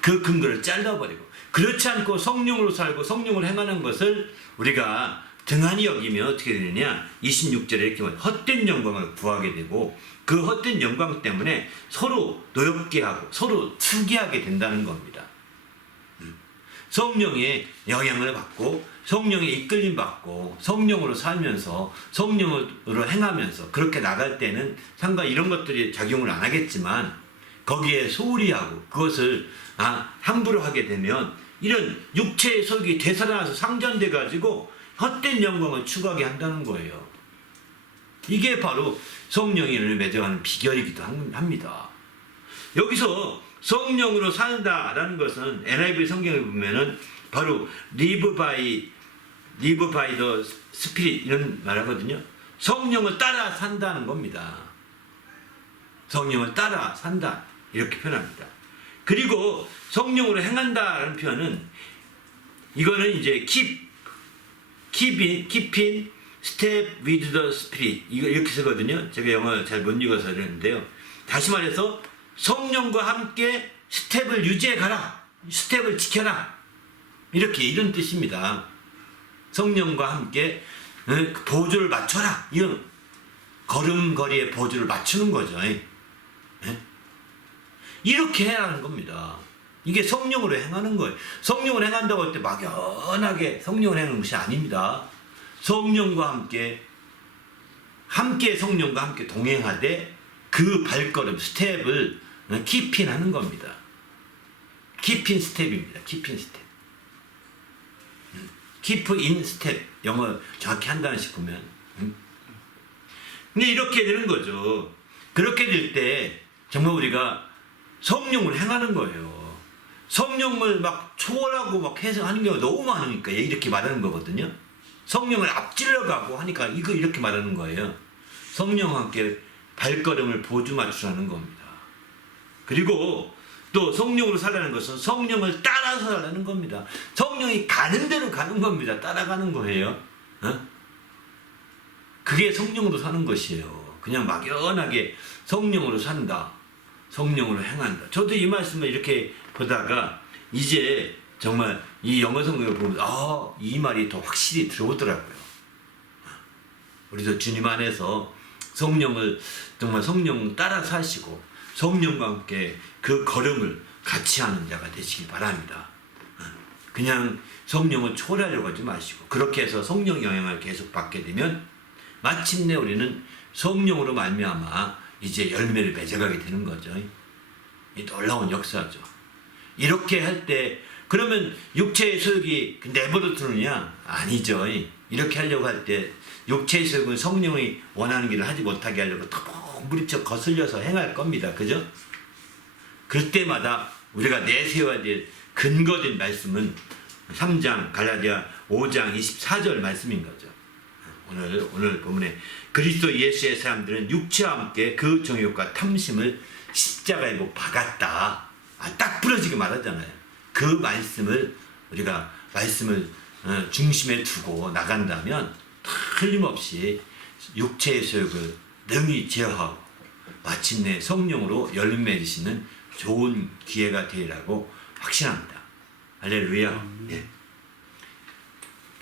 그 근거를 잘라버리고 그렇지 않고 성령으로 살고 성령으로 행하는 것을 우리가 등한히 여기면 어떻게 되느냐 26절에 이렇게 말해요. 헛된 영광을 구하게 되고 그 헛된 영광 때문에 서로 노엽게 하고 서로 투기하게 된다는 겁니다. 성령의 영향을 받고 성령의 이끌림 받고 성령으로 살면서 성령으로 행하면서 그렇게 나갈 때는 상관 이런 것들이 작용을 안 하겠지만 거기에 소홀히 하고 그것을 함부로 하게 되면 이런 육체의 속이 되살아나서 상전돼 가지고 헛된 영광을 추구하게 한다는 거예요. 이게 바로 성령의 열매를 맺어가는 비결이기도 합니다. 여기서 성령으로 산다라는 것은 NIV 성경에 보면은 바로 live by the spirit 이런 말하거든요. 성령을 따라 산다는 겁니다. 성령을 따라 산다 이렇게 표현합니다. 그리고 성령으로 행한다라는 표현은 이거는 이제 keeping step with the spirit 이거 이렇게 쓰거든요. 제가 영어 잘 못 읽어서 그러는데요. 다시 말해서 성령과 함께 스텝을 유지해 가라. 스텝을 지켜라. 이렇게 이런 뜻입니다. 성령과 함께 보조를 맞춰라. 이런 걸음걸이의 보조를 맞추는 거죠. 이렇게 해야 하는 겁니다. 이게 성령으로 행하는 거예요. 성령을 행한다고 할 때 막연하게 성령을 행하는 것이 아닙니다. 성령과 함께 성령과 함께 동행하되 그 발걸음 스텝을 키핀하는 겁니다. 키핀 스텝입니다. 키핀 스텝. keep in step 영어 정확히 한다는 식 보면 근데 이렇게 되는 거죠. 그렇게 될 때 정말 우리가 성령을 행하는 거예요. 성령을 막 초월하고 막 해석하는 경우가 너무 많으니까 이렇게 말하는 거거든요. 성령을 앞질러 가고 하니까 이거 이렇게 말하는 거예요. 성령과 함께 발걸음을 보조 맞추라는 겁니다. 그리고 또 성령으로 살라는 것은 성령을 따라서 살라는 겁니다. 성령이 가는 대로 가는 겁니다. 따라가는 거예요. 그게 성령으로 사는 것이에요. 그냥 막연하게 성령으로 산다. 성령으로 행한다. 저도 이 말씀을 이렇게 보다가 이제 정말 이 영어 성경을 보면서 이 말이 더 확실히 들어오더라고요. 우리도 주님 안에서 성령을 정말 성령 따라 사시고 성령과 함께 그 걸음을 같이 하는 자가 되시기 바랍니다. 그냥 성령을 초월하려고 하지 마시고 그렇게 해서 성령 영향을 계속 받게 되면 마침내 우리는 성령으로 말미암아 이제 열매를 맺어가게 되는 거죠. 이 놀라운 역사죠. 이렇게 할 때 그러면 육체의 소욕이 내버려 두느냐? 아니죠. 이렇게 하려고 할 때 육체의 소욕은 성령이 원하는 길을 하지 못하게 하려고 무리쳐 거슬려서 행할 겁니다. 그죠? 그때마다 우리가 내세워야 될 근거된 말씀은 3장 갈라디아 5장 24절 말씀인 거죠. 오늘 본문에 그리스도 예수의 사람들은 육체와 함께 그 정욕과 탐심을 십자가에 못 박았다. 딱 부러지게 말하잖아요. 그 말씀을 우리가 말씀을 중심에 두고 나간다면 틀림없이 육체의 소욕을 능히 제어하고 마침내 성령으로 열매 맺으시는 좋은 기회가 되리라고 확신합니다. 할렐루야. 예.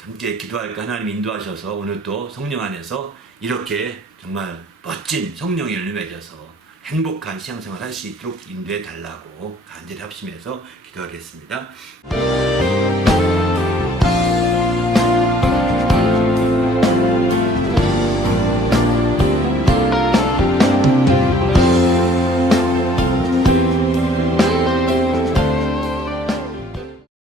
함께 기도할까 하나님 인도하셔서 오늘 또 성령 안에서 이렇게 정말 멋진 성령의 열매 맺어서 행복한 신앙생활 할 수 있도록 인도해 달라고 간절히 합심해서 기도하겠습니다.